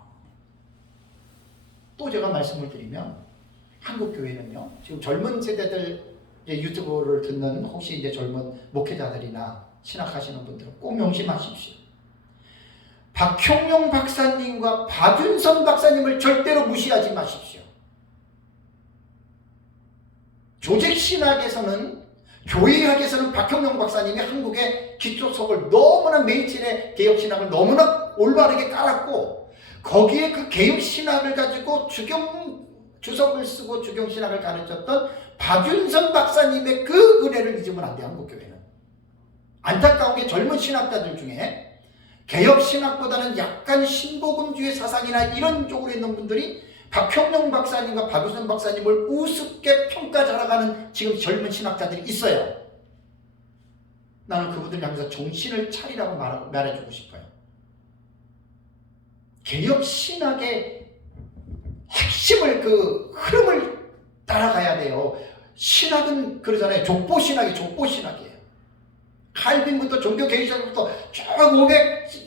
또 제가 말씀을 드리면, 한국 교회는요, 지금 젊은 세대들 유튜브를 듣는 혹시 이제 젊은 목회자들이나 신학하시는 분들은 꼭 명심하십시오. 박형룡 박사님과 박윤선 박사님을 절대로 무시하지 마십시오. 조직신학에서는, 교회학에서는 박형룡 박사님이 한국의 기초석을 너무나 메이첸의 개혁신학을 너무나 올바르게 깔았고, 거기에 그 개혁신학을 가지고 주석을 쓰고 주경신학을 가르쳤던 박윤선 박사님의 그 은혜를 잊으면 안 돼요. 한국교회는. 안타까운 게 젊은 신학자들 중에 개혁신학보다는 약간 신복음주의 사상이나 이런 쪽으로 있는 분들이 박형룡 박사님과 박윤선 박사님을 우습게 평가 잘하는 지금 젊은 신학자들이 있어요. 나는 그분들 향해서 정신을 차리라고 말해주고 싶어요. 개혁신학의 핵심을, 그 흐름을 따라가야 돼요. 신학은 그러잖아요. 족보신학이에요. 칼빈부터 종교개혁신학부터 쭉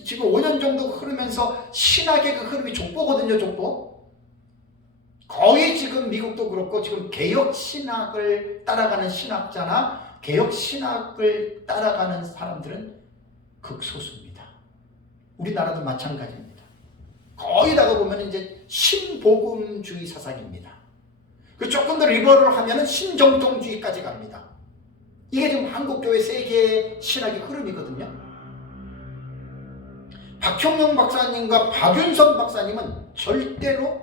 505년 정도 흐르면서 신학의 그 흐름이 족보거든요. 족보. 거의 지금 미국도 그렇고 지금 개혁신학을 따라가는 신학자나 개혁신학을 따라가는 사람들은 극소수입니다. 우리나라도 마찬가지입니다. 거의 다가 보면 이제 신복음주의 사상입니다. 그 조금 더 리버럴 하면은 신정통주의까지 갑니다. 이게 지금 한국교회 세계의 신학의 흐름이거든요. 박형용 박사님과 박윤선 박사님은 절대로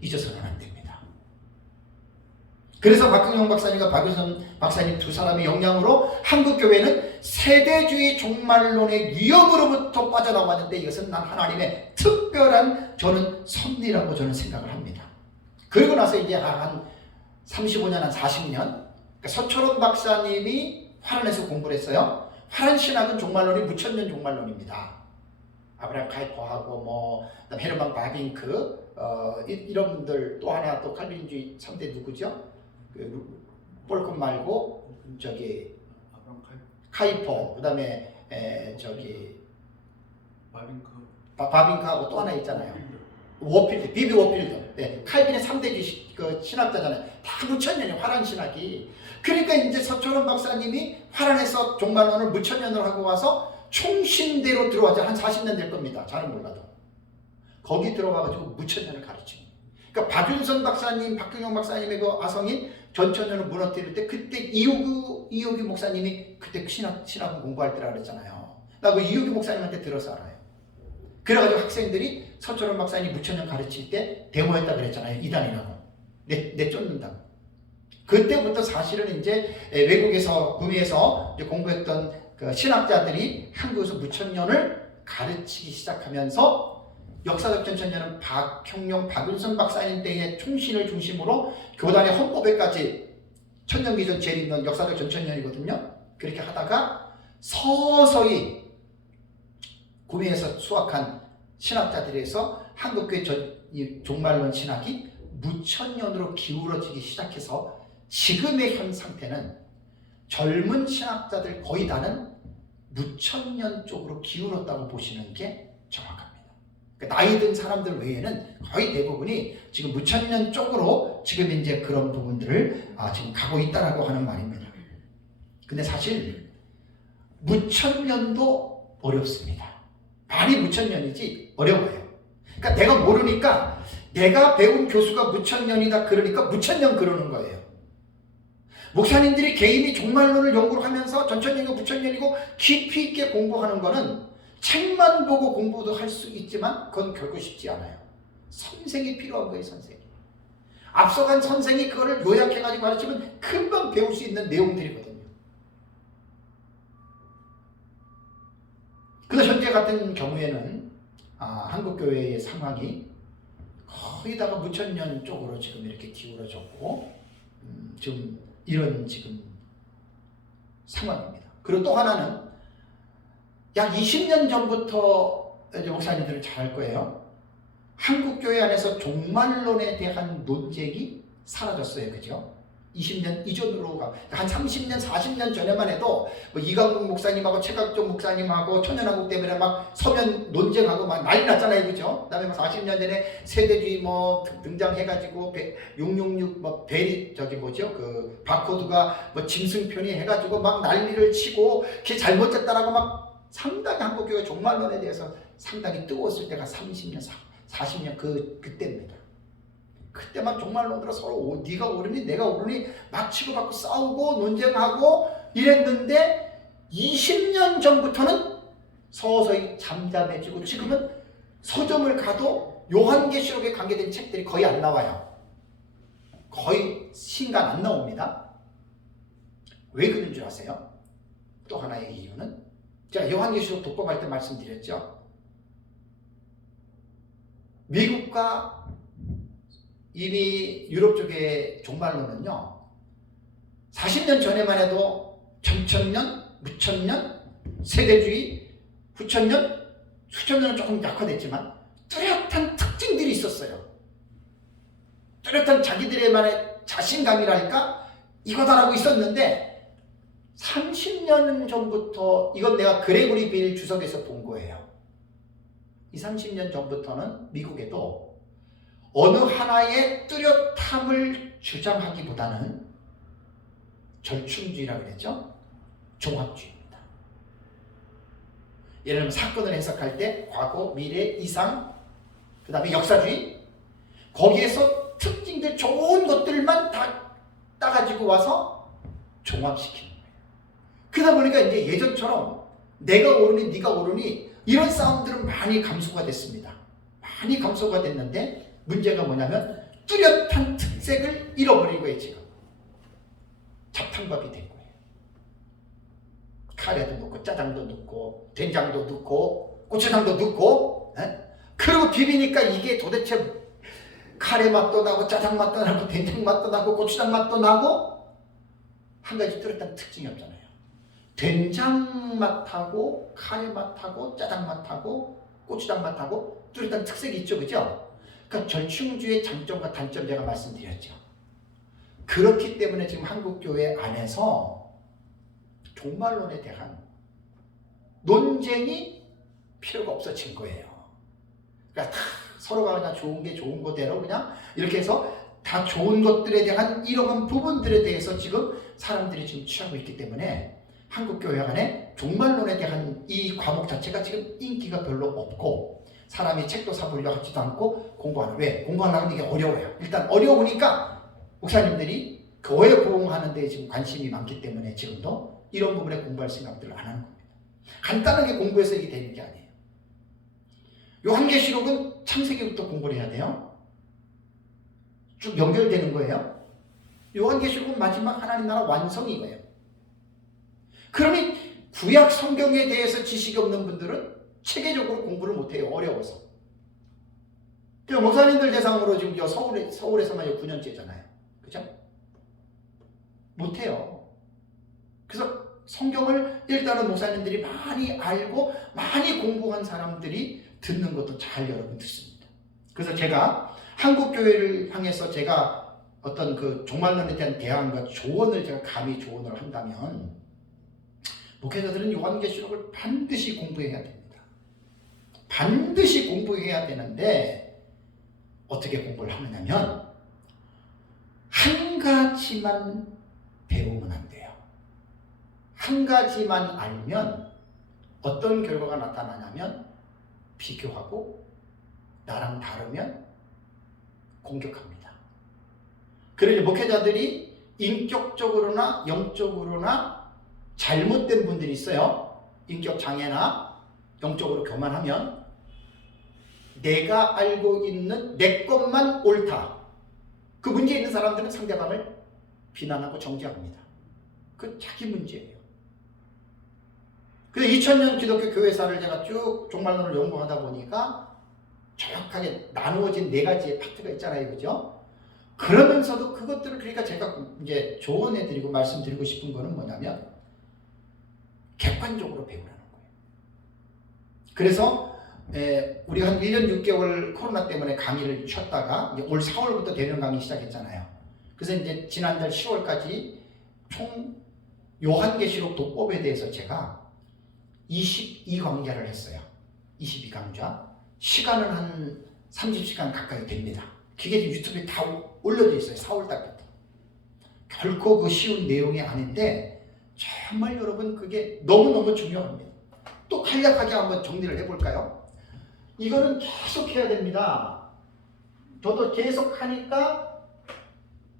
잊어서는 안 됩니다. 그래서 박형용 박사님과 박윤선 박사님 두 사람의 영향으로 한국교회는 세대주의 종말론의 위험으로부터 빠져나왔는데 이것은 난 하나님의 특별한 저는 섭리라고 저는 생각을 합니다. 그리고 나서 이제 한 35년, 한 40년 그러니까 서철원 박사님이 화란에서 공부를 했어요. 화란 신학은 종말론이 무천년 종말론입니다. 아브라함 카이퍼하고 뭐 그다음 헤르만 바빙크 이런 분들 또 하나 또 칼빈주의 3대 누구죠? 그 볼콘 말고 저기 아브람 카이퍼 그다음에 저기 바빙크 바빙크하고 또 하나 있잖아요. 워필드, 비비 워필드. 네, 칼빈의 3대 그 신학자잖아요. 다 무천년이 화란 신학이. 그러니까 이제 서철원 박사님이 화란에서 종말론을 무천년으로 하고 와서 총신대로 들어와서 한 40년 될 겁니다. 잘은 몰라도. 거기 들어가가지고 무천년을 가르치는. 그러니까 박윤선 박사님, 박경영 박사님의 그 아성인 전천년을 무너뜨릴 때 그때 이호규 목사님이 그때 신학을 공부할 때라 그랬잖아요. 나 그 이호규 목사님한테 들어서 알아요. 그래가지고 학생들이 서철원 박사님이 무천년 가르칠 때 데모했다 그랬잖아요. 이단이라고. 내 쫓는다고. 그때부터 사실은 이제 외국에서 구미에서 이제 공부했던 그 신학자들이 한국에서 무천년을 가르치기 시작하면서 역사적 전천년은 박형용, 박윤선 박사님 때의 총신을 중심으로 교단의 헌법에까지 천년기전 제일 있는 역사적 전천년이거든요. 그렇게 하다가 서서히 구미에서 수학한 신학자들에서 한국교회 종말론 신학이 무천년으로 기울어지기 시작해서 지금의 현 상태는 젊은 신학자들 거의 다는 무천년 쪽으로 기울었다고 보시는 게 정확합니다. 그러니까 나이 든 사람들 외에는 거의 대부분이 지금 무천년 쪽으로 지금 이제 그런 부분들을 지금 가고 있다라고 하는 말입니다. 근데 사실 무천년도 어렵습니다. 말이 무천년이지 어려워요. 그러니까 내가 모르니까 내가 배운 교수가 무천년이다 그러니까 무천년 그러는 거예요. 목사님들이 개인이 종말론을 연구를 하면서 전천년이고 무천년이고 깊이 있게 공부하는 거는 책만 보고 공부도 할 수 있지만 그건 결코 쉽지 않아요. 선생이 필요한 거예요. 선생이. 앞서간 선생이 그거를 요약해가지고 가르치면 금방 배울 수 있는 내용들이거든요. 그래서 현재 같은 경우에는 한국교회의 상황이 거의 다가 무천년 쪽으로 지금 이렇게 기울어졌고 지금 이런 지금 상황입니다. 그리고 또 하나는 약 20년 전부터 이제 목사님들은 잘 알 거예요. 한국교회 안에서 종말론에 대한 논쟁이 사라졌어요. 그죠? 20년 이전으로 한 30년, 40년 전에만 해도 뭐 이강국 목사님하고 최각종 목사님하고 천연한국 때문에 막 서면 논쟁하고 막 난리 났잖아요. 그죠? 그 다음에 40년 전에 세대주의 뭐 등장해가지고 666 뭐 베리 저기 뭐죠? 그 바코드가 뭐 짐승편이 해가지고 막 난리를 치고 그게 잘못됐다라고 막 상당히 한국교회 종말론에 대해서 상당히 뜨거웠을 때가 30년, 40년 그때입니다. 그때만 종말론으로 서로 네가 옳으니 내가 옳으니 막 치고받고 싸우고 논쟁하고 이랬는데 20년 전부터는 서서히 잠잠해지고 지금은 서점을 가도 요한계시록에 관계된 책들이 거의 안 나와요. 거의 신간 안 나옵니다. 왜 그런 줄 아세요? 또 하나의 이유는 제가 요한계시록 독법할 때 말씀드렸죠. 미국과 이미 유럽 쪽의 종말론은요 40년 전에만 해도 전천년, 무천년, 세대주의, 후천년, 수천년은 조금 약화됐지만 뚜렷한 특징들이 있었어요. 뚜렷한 자기들의만의 자신감이랄까 이거다라고 있었는데 30년 전부터 이건 내가 그레고리 빌 주석에서 본 거예요. 이 30년 전부터는 미국에도 어느 하나의 뚜렷함을 주장하기보다는 절충주의라고 그랬죠? 종합주의입니다. 예를 들면 사건을 해석할 때 과거, 미래, 이상, 그 다음에 역사주의 거기에서 특징들 좋은 것들만 다 따가지고 와서 종합시키는 거예요. 그러다 보니까 이제 예전처럼 내가 옳으니 네가 옳으니 이런 싸움들은 많이 감소가 됐습니다. 많이 감소가 됐는데 문제가 뭐냐면 뚜렷한 특색을 잃어버린 거예요. 지금 잡탕밥이 된 거예요. 카레도 넣고 짜장도 넣고 된장도 넣고 고추장도 넣고 그리고 비비니까 이게 도대체 카레 맛도 나고 짜장 맛도 나고 된장 맛도 나고 고추장 맛도 나고 한 가지 뚜렷한 특징이 없잖아요. 된장 맛하고 카레 맛하고 짜장 맛하고 고추장 맛하고 뚜렷한 특색이 있죠. 그죠? 그러니까 절충주의 장점과 단점 제가 말씀드렸죠. 그렇기 때문에 지금 한국교회 안에서 종말론에 대한 논쟁이 필요가 없어진 거예요. 그러니까 다 서로가 그냥 좋은 게 좋은 거대로 그냥 이렇게 해서 다 좋은 것들에 대한 이러한 부분들에 대해서 지금 사람들이 지금 취하고 있기 때문에 한국교회 안에 종말론에 대한 이 과목 자체가 지금 인기가 별로 없고 사람이 책도 사보려 하지도 않고 공부하는 왜? 공부하려고 하는 게 어려워요. 일단 어려우니까 목사님들이 교회 부흥하는 데 지금 관심이 많기 때문에 지금도 이런 부분에 공부할 생각들을 안 하는 겁니다. 간단하게 공부해서 이게 되는 게 아니에요. 요한계시록은 창세기부터 공부를 해야 돼요. 쭉 연결되는 거예요. 요한계시록은 마지막 하나님 나라 완성이에요. 그러니 구약 성경에 대해서 지식이 없는 분들은 체계적으로 공부를 못해요. 어려워서. 그러니까 목사님들 대상으로 지금 서울에서만 9년째잖아요. 그죠? 못해요. 그래서 성경을 일단은 목사님들이 많이 알고 많이 공부한 사람들이 듣는 것도 잘 여러분 듣습니다. 그래서 제가 한국교회를 향해서 제가 어떤 그 종말론에 대한 대안과 조언을 제가 감히 조언을 한다면 목회자들은 요한계시록을 반드시 공부해야 됩니다. 반드시 공부해야 되는데 어떻게 공부를 하느냐면 한 가지만 배우면 안 돼요. 한 가지만 알면 어떤 결과가 나타나냐면 비교하고 나랑 다르면 공격합니다. 그래서 목회자들이 인격적으로나 영적으로나 잘못된 분들이 있어요. 인격 장애나 영적으로 교만하면 내가 알고 있는 내 것만 옳다. 그 문제 있는 사람들은 상대방을 비난하고 정죄합니다. 그 자기 문제예요. 그래서 2000년 기독교 교회사를 제가 쭉 종말론을 연구하다 보니까 정확하게 나누어진 4가지의 파트가 있잖아요. 그죠? 그러면서도 그것들을 그러니까 제가 이제 조언해드리고 말씀드리고 싶은 거는 뭐냐면 객관적으로 배우라는 거예요. 그래서 우리 한 1년 6개월 코로나 때문에 강의를 쉬었다가 이제 올 4월부터 대면 강의 시작했잖아요. 그래서 이제 지난달 10월까지 총 요한계시록 독법에 대해서 제가 22강좌를 했어요. 22강좌. 시간은 한 30시간 가까이 됩니다. 그게 지금 유튜브에 다 올려져 있어요. 4월달부터. 결코 그 쉬운 내용이 아닌데 정말 여러분 그게 너무너무 중요합니다. 또 간략하게 한번 정리를 해볼까요? 이거는 계속 해야 됩니다. 저도 계속 하니까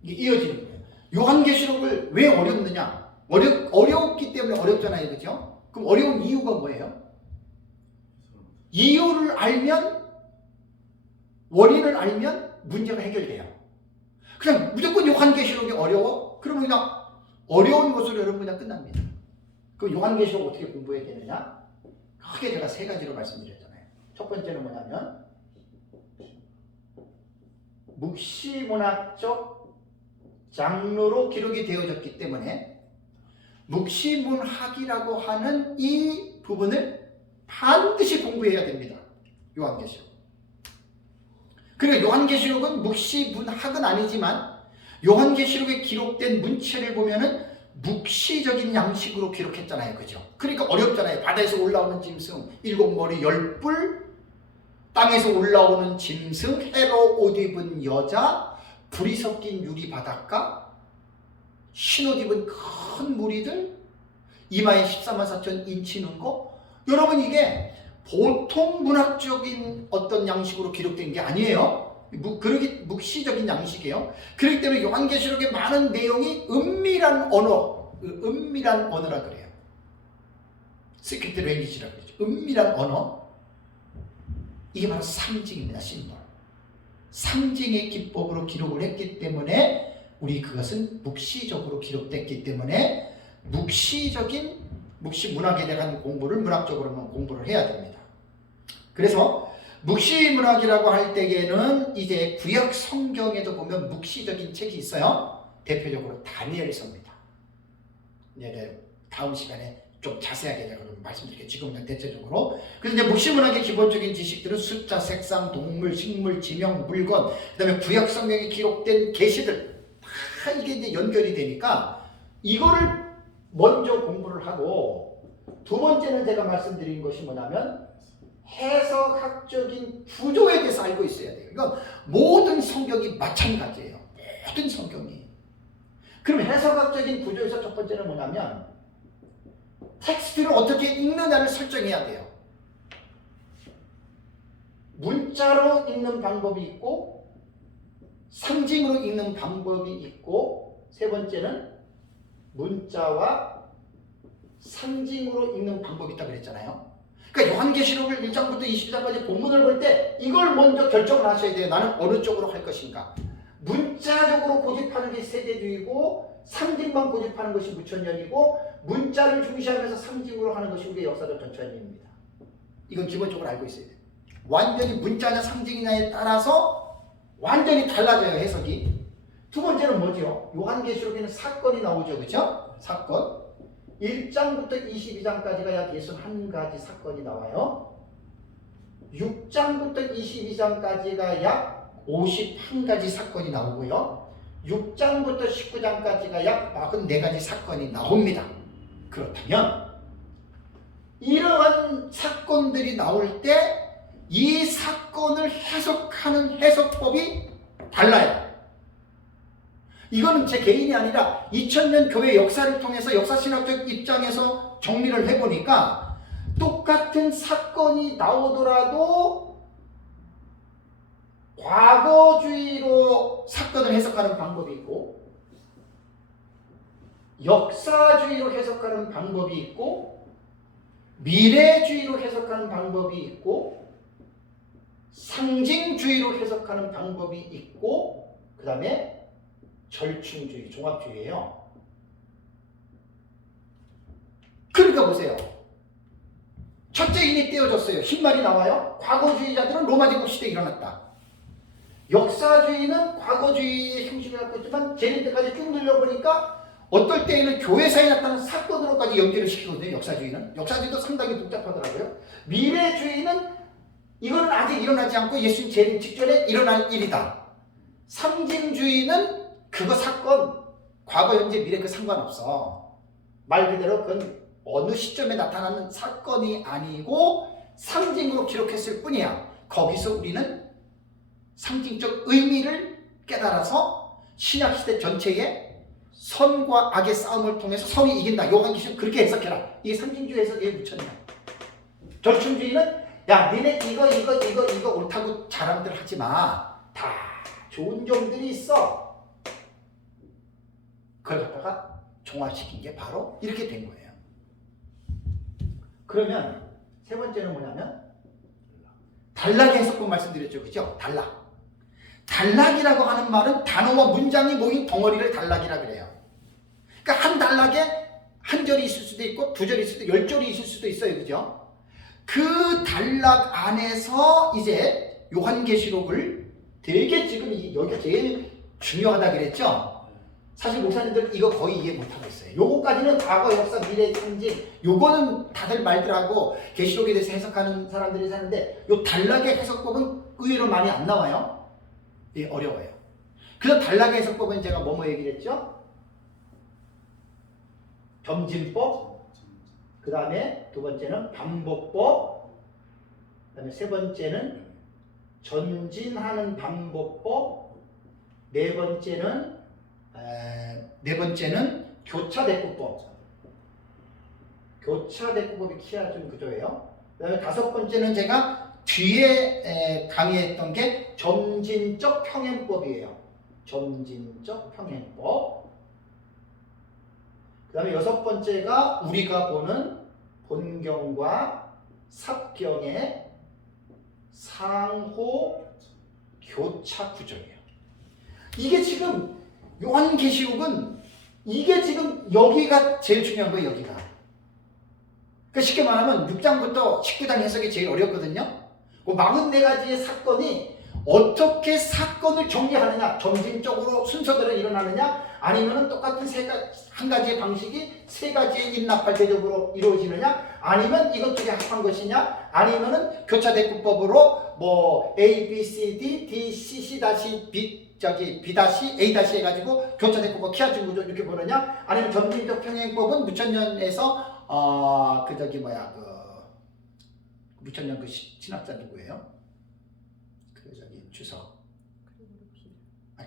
이게 이어지는 거예요. 요한계시록을 왜 어렵느냐? 어렵기 때문에 어렵잖아요. 그죠? 그럼 어려운 이유가 뭐예요? 이유를 알면 원인을 알면 문제가 해결돼요. 그냥 무조건 요한계시록이 어려워? 그러면 그냥 어려운 것으로 여러분 그냥 끝납니다. 그럼 요한계시록 어떻게 공부해야 되느냐? 크게 제가 3가지로 말씀드렸잖아요. 첫 번째는 뭐냐면 묵시문학적 장르로 기록이 되어졌기 때문에 묵시문학이라고 하는 이 부분을 반드시 공부해야 됩니다. 요한계시록. 그러니까 요한계시록은 묵시문학은 아니지만 요한계시록에 기록된 문체를 보면은 묵시적인 양식으로 기록했잖아요. 그죠? 그러니까 어렵잖아요. 바다에서 올라오는 짐승 7머리 10뿔, 땅에서 올라오는 짐승, 해로 옷 입은 여자, 불이 섞인 유리 바닷가, 흰옷 입은 큰 무리들, 이마에 14만 4천 인치 는 거. 여러분 이게 보통 문학적인 어떤 양식으로 기록된 게 아니에요. 그러기 묵시적인 양식이에요. 그렇기 때문에 요한계시록의 많은 내용이 은밀한 언어라 그래요. 시크릿 랭귀지라 그러죠. 은밀한 언어. 이게 바로 상징입니다. 심볼. 상징의 기법으로 기록을 했기 때문에 우리 그것은 묵시적으로 기록됐기 때문에 묵시문학에 대한 공부를 문학적으로만 공부를 해야 됩니다. 그래서 묵시문학이라고 할 때에는 이제 구약 성경에도 보면 묵시적인 책이 있어요. 대표적으로 다니엘서입니다. 네, 다음 시간에 좀 자세하게 제가 말씀드릴게요. 지금은 대체적으로. 그래서 이제 묵시문학의 기본적인 지식들은 숫자, 색상, 동물, 식물, 지명, 물건, 그다음에 구약 성경에 기록된 계시들 다 이게 이제 연결이 되니까 이거를 먼저 공부를 하고, 두 번째는 제가 말씀드린 것이 뭐냐면 해석학적인 구조에 대해서 알고 있어야 돼요. 이건 모든 성경이 마찬가지예요. 모든 성경이. 그럼 해석학적인 구조에서 첫 번째는 뭐냐면 텍스트를 어떻게 읽느냐를 설정해야 돼요. 문자로 읽는 방법이 있고 상징으로 읽는 방법이 있고, 세 번째는 문자와 상징으로 읽는 방법이 있다고 그랬잖아요. 그러니까 요한계시록을 1장부터 22장까지 본문을 볼 때 이걸 먼저 결정을 하셔야 돼요. 나는 어느 쪽으로 할 것인가. 문자적으로 고집하는 게 세대주의고 상징만 고집하는 것이 무천년이고, 문자를 중시하면서 상징으로 하는 것이 우리의 역사적 전천년입니다. 이건 기본적으로 알고 있어야 돼요. 완전히 문자냐 상징이냐에 따라서 완전히 달라져요, 해석이. 두 번째는 뭐죠? 요한계시록에는 사건이 나오죠. 그렇죠? 사건. 1장부터 22장까지가 약 61가지 사건이 나와요. 6장부터 22장까지가 약 51가지 사건이 나오고요. 6장부터 19장까지가 약 44가지 사건이 나옵니다. 그렇다면 이러한 사건들이 나올 때 이 사건을 해석하는 해석법이 달라요. 이거는 제 개인이 아니라 2000년 교회 역사를 통해서 역사신학적 입장에서 정리를 해보니까 똑같은 사건이 나오더라도 과거주의로 사건을 해석하는 방법이 있고 역사주의로 해석하는 방법이 있고 미래주의로 해석하는 방법이 있고 상징주의로 해석하는 방법이 있고, 그 다음에 절충주의, 종합주의예요. 그러니까 보세요. 첫째 인이 떼어졌어요. 흰말이 나와요. 과거주의자들은 로마제국 시대에 일어났다. 역사주의는 과거주의의 형식을 갖고 있지만 제일 때까지 쭉 늘려보니까 어떨 때에는 교회사에 나타난 사건으로까지 연결을 시키거든요. 역사주의도 상당히 복잡하더라고요. 미래주의는 이거는 아직 일어나지 않고 예수님 재림 직전에 일어날 일이다. 상징주의는 그거 사건, 과거, 현재, 미래 그 상관없어. 말 그대로 그건 어느 시점에 나타나는 사건이 아니고 상징으로 기록했을 뿐이야. 거기서 우리는 상징적 의미를 깨달아서 신약시대 전체의 선과 악의 싸움을 통해서 선이 이긴다. 요한계시록 그렇게 해석해라. 이게 상징주의 해석에 묻혔냐. 절충주의는 야, 니네 이거 옳다고 자랑들 하지 마. 다 좋은 점들이 있어. 그걸 갖다가 종합시킨 게 바로 이렇게 된 거예요. 그러면 세 번째는 뭐냐면 단락의 해석법 말씀드렸죠. 그죠? 단락이라고 하는 말은 단어와 문장이 모인 덩어리를 단락이라 그래요. 그러니까 한 단락에 한 절이 있을 수도 있고 두 절이 있을 수도 있고 10절이 있을 수도 있어요. 그죠? 그 단락 안에서 이제 요한계시록을 되게 지금 여기가 제일 중요하다 그랬죠? 사실 목사님들 이거 거의 이해 못하고 있어요. 요거까지는 과거, 역사, 미래, 상징 요거는 다들 말들 하고 계시록에 대해서 해석하는 사람들이 사는데 요 단락의 해석법은 의외로 많이 안 나와요. 예, 어려워요. 그래서 단락의 해석법은 제가 뭐뭐 얘기를 했죠? 점진법, 그 다음에 두 번째는 반복법, 그 다음에 세 번째는 전진하는 방법법, 네 번째는 교차대꾸법. 교차대꾸법이 키워준 구조예요. 그 다음에 다섯 번째는 제가 뒤에 강의했던 게 점진적 평행법이에요. 점진적 평행법. 그 다음에 여섯 번째가 우리가 보는 본경과 삽경의 상호 교차 구조예요. 이게 지금 요한계시록은 이게 지금 여기가 제일 중요한 거예요. 여기가. 그러니까 쉽게 말하면 6장부터 19장 해석이 제일 어렵거든요. 그 44가지의 사건이 어떻게 사건을 정리하느냐, 점진적으로 순서대로 일어나느냐, 아니면은 똑같은 한 가지의 방식이 세 가지의 인납발대적으로 이루어지느냐, 아니면 이것 중에 합한 것이냐, 아니면은 교차대꾸법으로 뭐 A, B, C, D, D, C, C 다시 B B 다시 A 다시 해가지고 교차대꾸법 키아준 구조 이렇게 보느냐, 아니면 점진적 평행법은 무천년에서 무천년 그 신학자 누구예요? 그 저기 주석.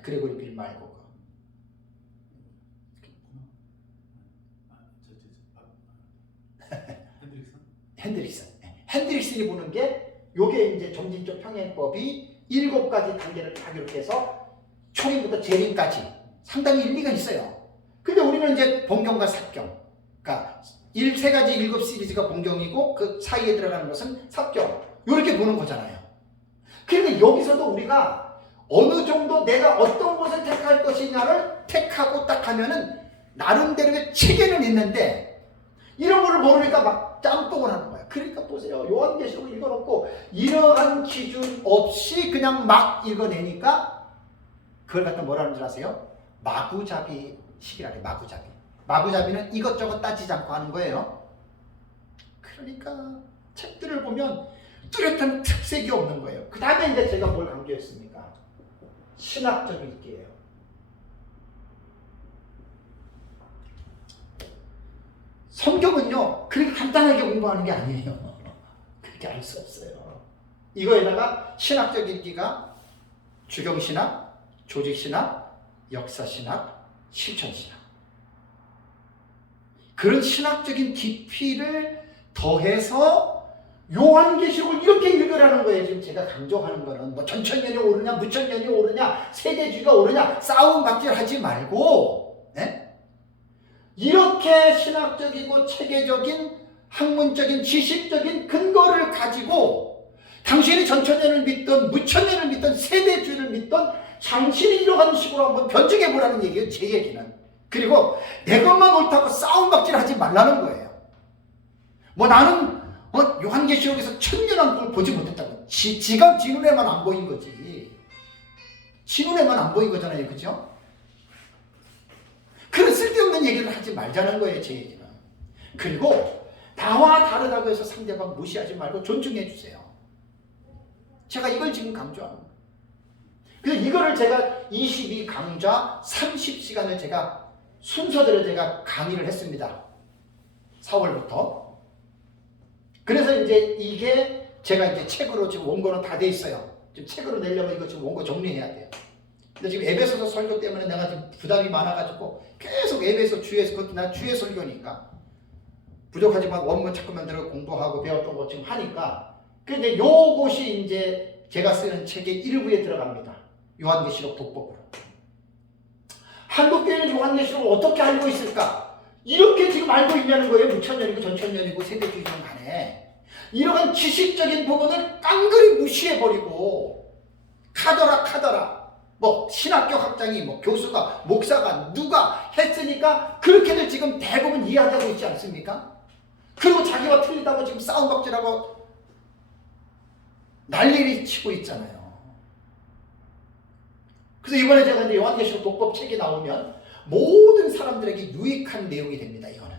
그레고리 빌 말고 핸드릭슨? 핸드릭슨이 보는 게 요게 이제 점진적 평행법이 7가지 단계를 다 이렇게 해서 초림부터 재림까지 상당히 일리가 있어요. 근데 우리는 이제 본경과 삽경, 그러니까 3가지 7 시리즈가 본경이고 그 사이에 들어가는 것은 삽경, 이렇게 보는 거잖아요. 그런데 여기서도 우리가 어느 정도 내가 어떤 것을 택할 것이냐를 택하고 딱 하면은 나름대로의 체계는 있는데 이런 거를 모르니까 막 짬뽕을 하는 거야. 그러니까 보세요. 요한계시록을 읽어놓고 이러한 기준 없이 그냥 막 읽어내니까 그걸 갖다 뭐라는 줄 아세요? 마구잡이 식이라래. 마구잡이. 마구잡이는 이것저것 따지지 않고 하는 거예요. 그러니까 책들을 보면 뚜렷한 특색이 없는 거예요. 그 다음에 이제 제가 뭘 강조했습니까? 신학적 읽기예요. 성경은요 그렇게 간단하게 공부하는 게 아니에요. 그렇게 알 수 없어요. 이거에다가 신학적 읽기가 주경신학, 조직신학, 역사신학, 실천신학, 그런 신학적인 깊이를 더해서 요한계시록을 이렇게 읽으라는 거예요. 지금 제가 강조하는 거는 뭐 전천년이 오르냐 무천년이 오르냐 세대주의가 오르냐 싸움 박질하지 말고, 네? 이렇게 신학적이고 체계적인 학문적인 지식적인 근거를 가지고 당신이 전천년을 믿던 무천년을 믿던 세대주의를 믿던 당신이 이러한 식으로 한번 변증해 보라는 얘기예요. 제 얘기는. 그리고 내 것만 옳다고 싸움 박질하지 말라는 거예요. 뭐 나는 요한계시록에서 천년왕국을 보지 못했다고. 지가 지 눈에만 안 보인 거지. 지 눈에만 안 보인 거잖아요. 그죠? 그런 쓸데없는 얘기를 하지 말자는 거예요. 제 얘기는. 그리고 나와 다르다고 해서 상대방 무시하지 말고 존중해 주세요. 제가 이걸 지금 강조하는 거예요. 그래서 이거를 제가 22강좌 30시간을 제가 순서대로 제가 강의를 했습니다. 4월부터. 그래서 이제 이게 제가 이제 책으로 지금 원고는 다 돼 있어요. 지금 책으로 내려면 이거 지금 원고 정리해야 돼요. 근데 지금 에베소서 설교 때문에 내가 지금 부담이 많아가지고 계속 에베소 주에서, 그것도 나 주의 설교니까 부족하지만 원문 자꾸만 들어 공부하고 배웠던 거 지금 하니까. 근데 요것이 이제 제가 쓰는 책의 일부에 들어갑니다. 요한계시록 독법으로. 한국교회는 요한계시록을 어떻게 알고 있을까? 이렇게 지금 알고 있냐는 거예요. 무천년이고 전천년이고 세대주의든 간에. 이러한 지식적인 부분을 깡그리 무시해버리고 카더라 뭐 신학교 학장이 뭐 교수가 목사가 누가 했으니까 그렇게들 지금 대부분 이해하고 있지 않습니까? 그리고 자기가 틀리다고 지금 싸움박질하고 난리를 치고 있잖아요. 그래서 이번에 제가 이제 요한계시록 독법 책이 나오면 모든 사람들에게 유익한 내용이 됩니다. 이거는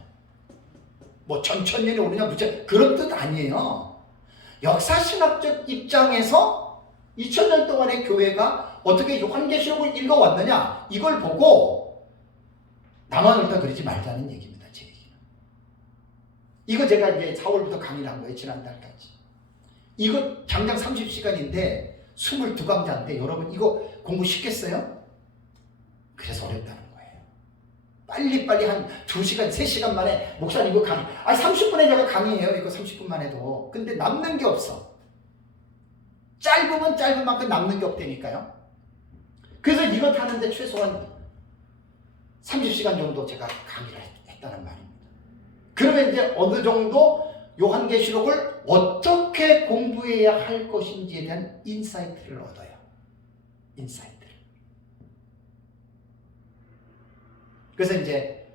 뭐 전천년이 오느냐 무천 그런 뜻 아니에요. 역사신학적 입장에서 2000년 동안의 교회가 어떻게 요한계시록을 읽어왔느냐 이걸 보고 나만 옳다 그러지 말자는 얘기입니다. 제 얘기는. 이거 제가 이제 4월부터 강의를 한 거예요. 지난달까지. 이거 장장 30시간인데 22강자인데 여러분 이거 공부 쉽겠어요? 그래서 어렵다는 거예요. 빨리빨리 한 2시간, 3시간 만에 목사님 이거 강의. 30분에 제가 강의해요. 이거 30분만 해도. 근데 남는 게 없어. 짧으면 짧은 만큼 남는 게 없다니까요. 그래서 이거 타는데 최소한 30시간 정도 제가 강의를 했다는 말입니다. 그러면 이제 어느 정도 요한계시록을 어떻게 공부해야 할 것인지에 대한 인사이트를 얻어요. 인사이트를. 그래서 이제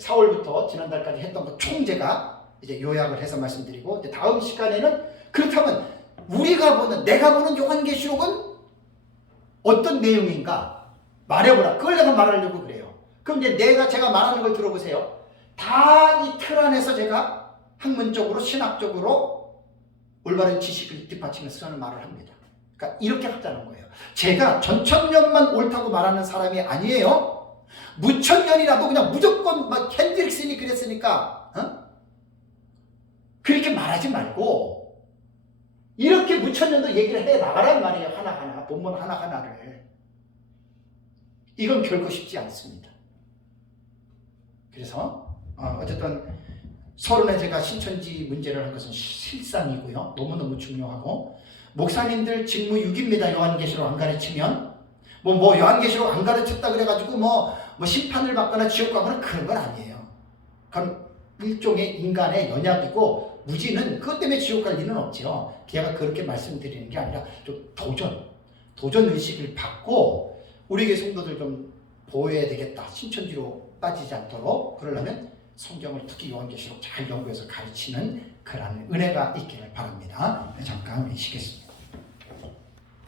4월부터 지난달까지 했던 거 총 제가 이제 요약을 해서 말씀드리고, 이제 다음 시간에는 그렇다면 우리가 보는, 내가 보는 요한계시록은 어떤 내용인가 말해보라. 그걸 내가 말하려고 그래요. 그럼 이제 제가 말하는 걸 들어보세요. 다 이 틀 안에서 제가 학문적으로, 신학적으로 올바른 지식을 뒷받치면서 저는 말을 합니다. 그러니까 이렇게 하자는 거예요. 제가 전천년만 옳다고 말하는 사람이 아니에요. 무천년이라도 그냥 무조건 막 핸드릭슨이 그랬으니까 그렇게 말하지 말고 이렇게 무천년도 얘기를 해 나가란 말이에요. 하나하나, 본문 하나하나를. 이건 결코 쉽지 않습니다. 그래서 어쨌든 서론에 제가 신천지 문제를 한 것은 실상이고요. 너무너무 중요하고, 목사님들 직무 6입니다. 요한계시록 안 가르치면 뭐 요한계시록 안 가르쳤다 그래가지고 뭐 심판을 받거나 지옥 가거나 그런 건 아니에요. 그건 일종의 인간의 연약이고, 무지는 그것 때문에 지옥 갈 일은 없죠. 제가 그렇게 말씀드리는 게 아니라 좀 도전 의식을 갖고 우리 교회 성도들 좀 보호해야 되겠다. 신천지로 빠지지 않도록. 그러려면 성경을 특히 요한계시록 잘 연구해서 가르치는 그런 은혜가 있기를 바랍니다. 잠깐 쉬겠습니다.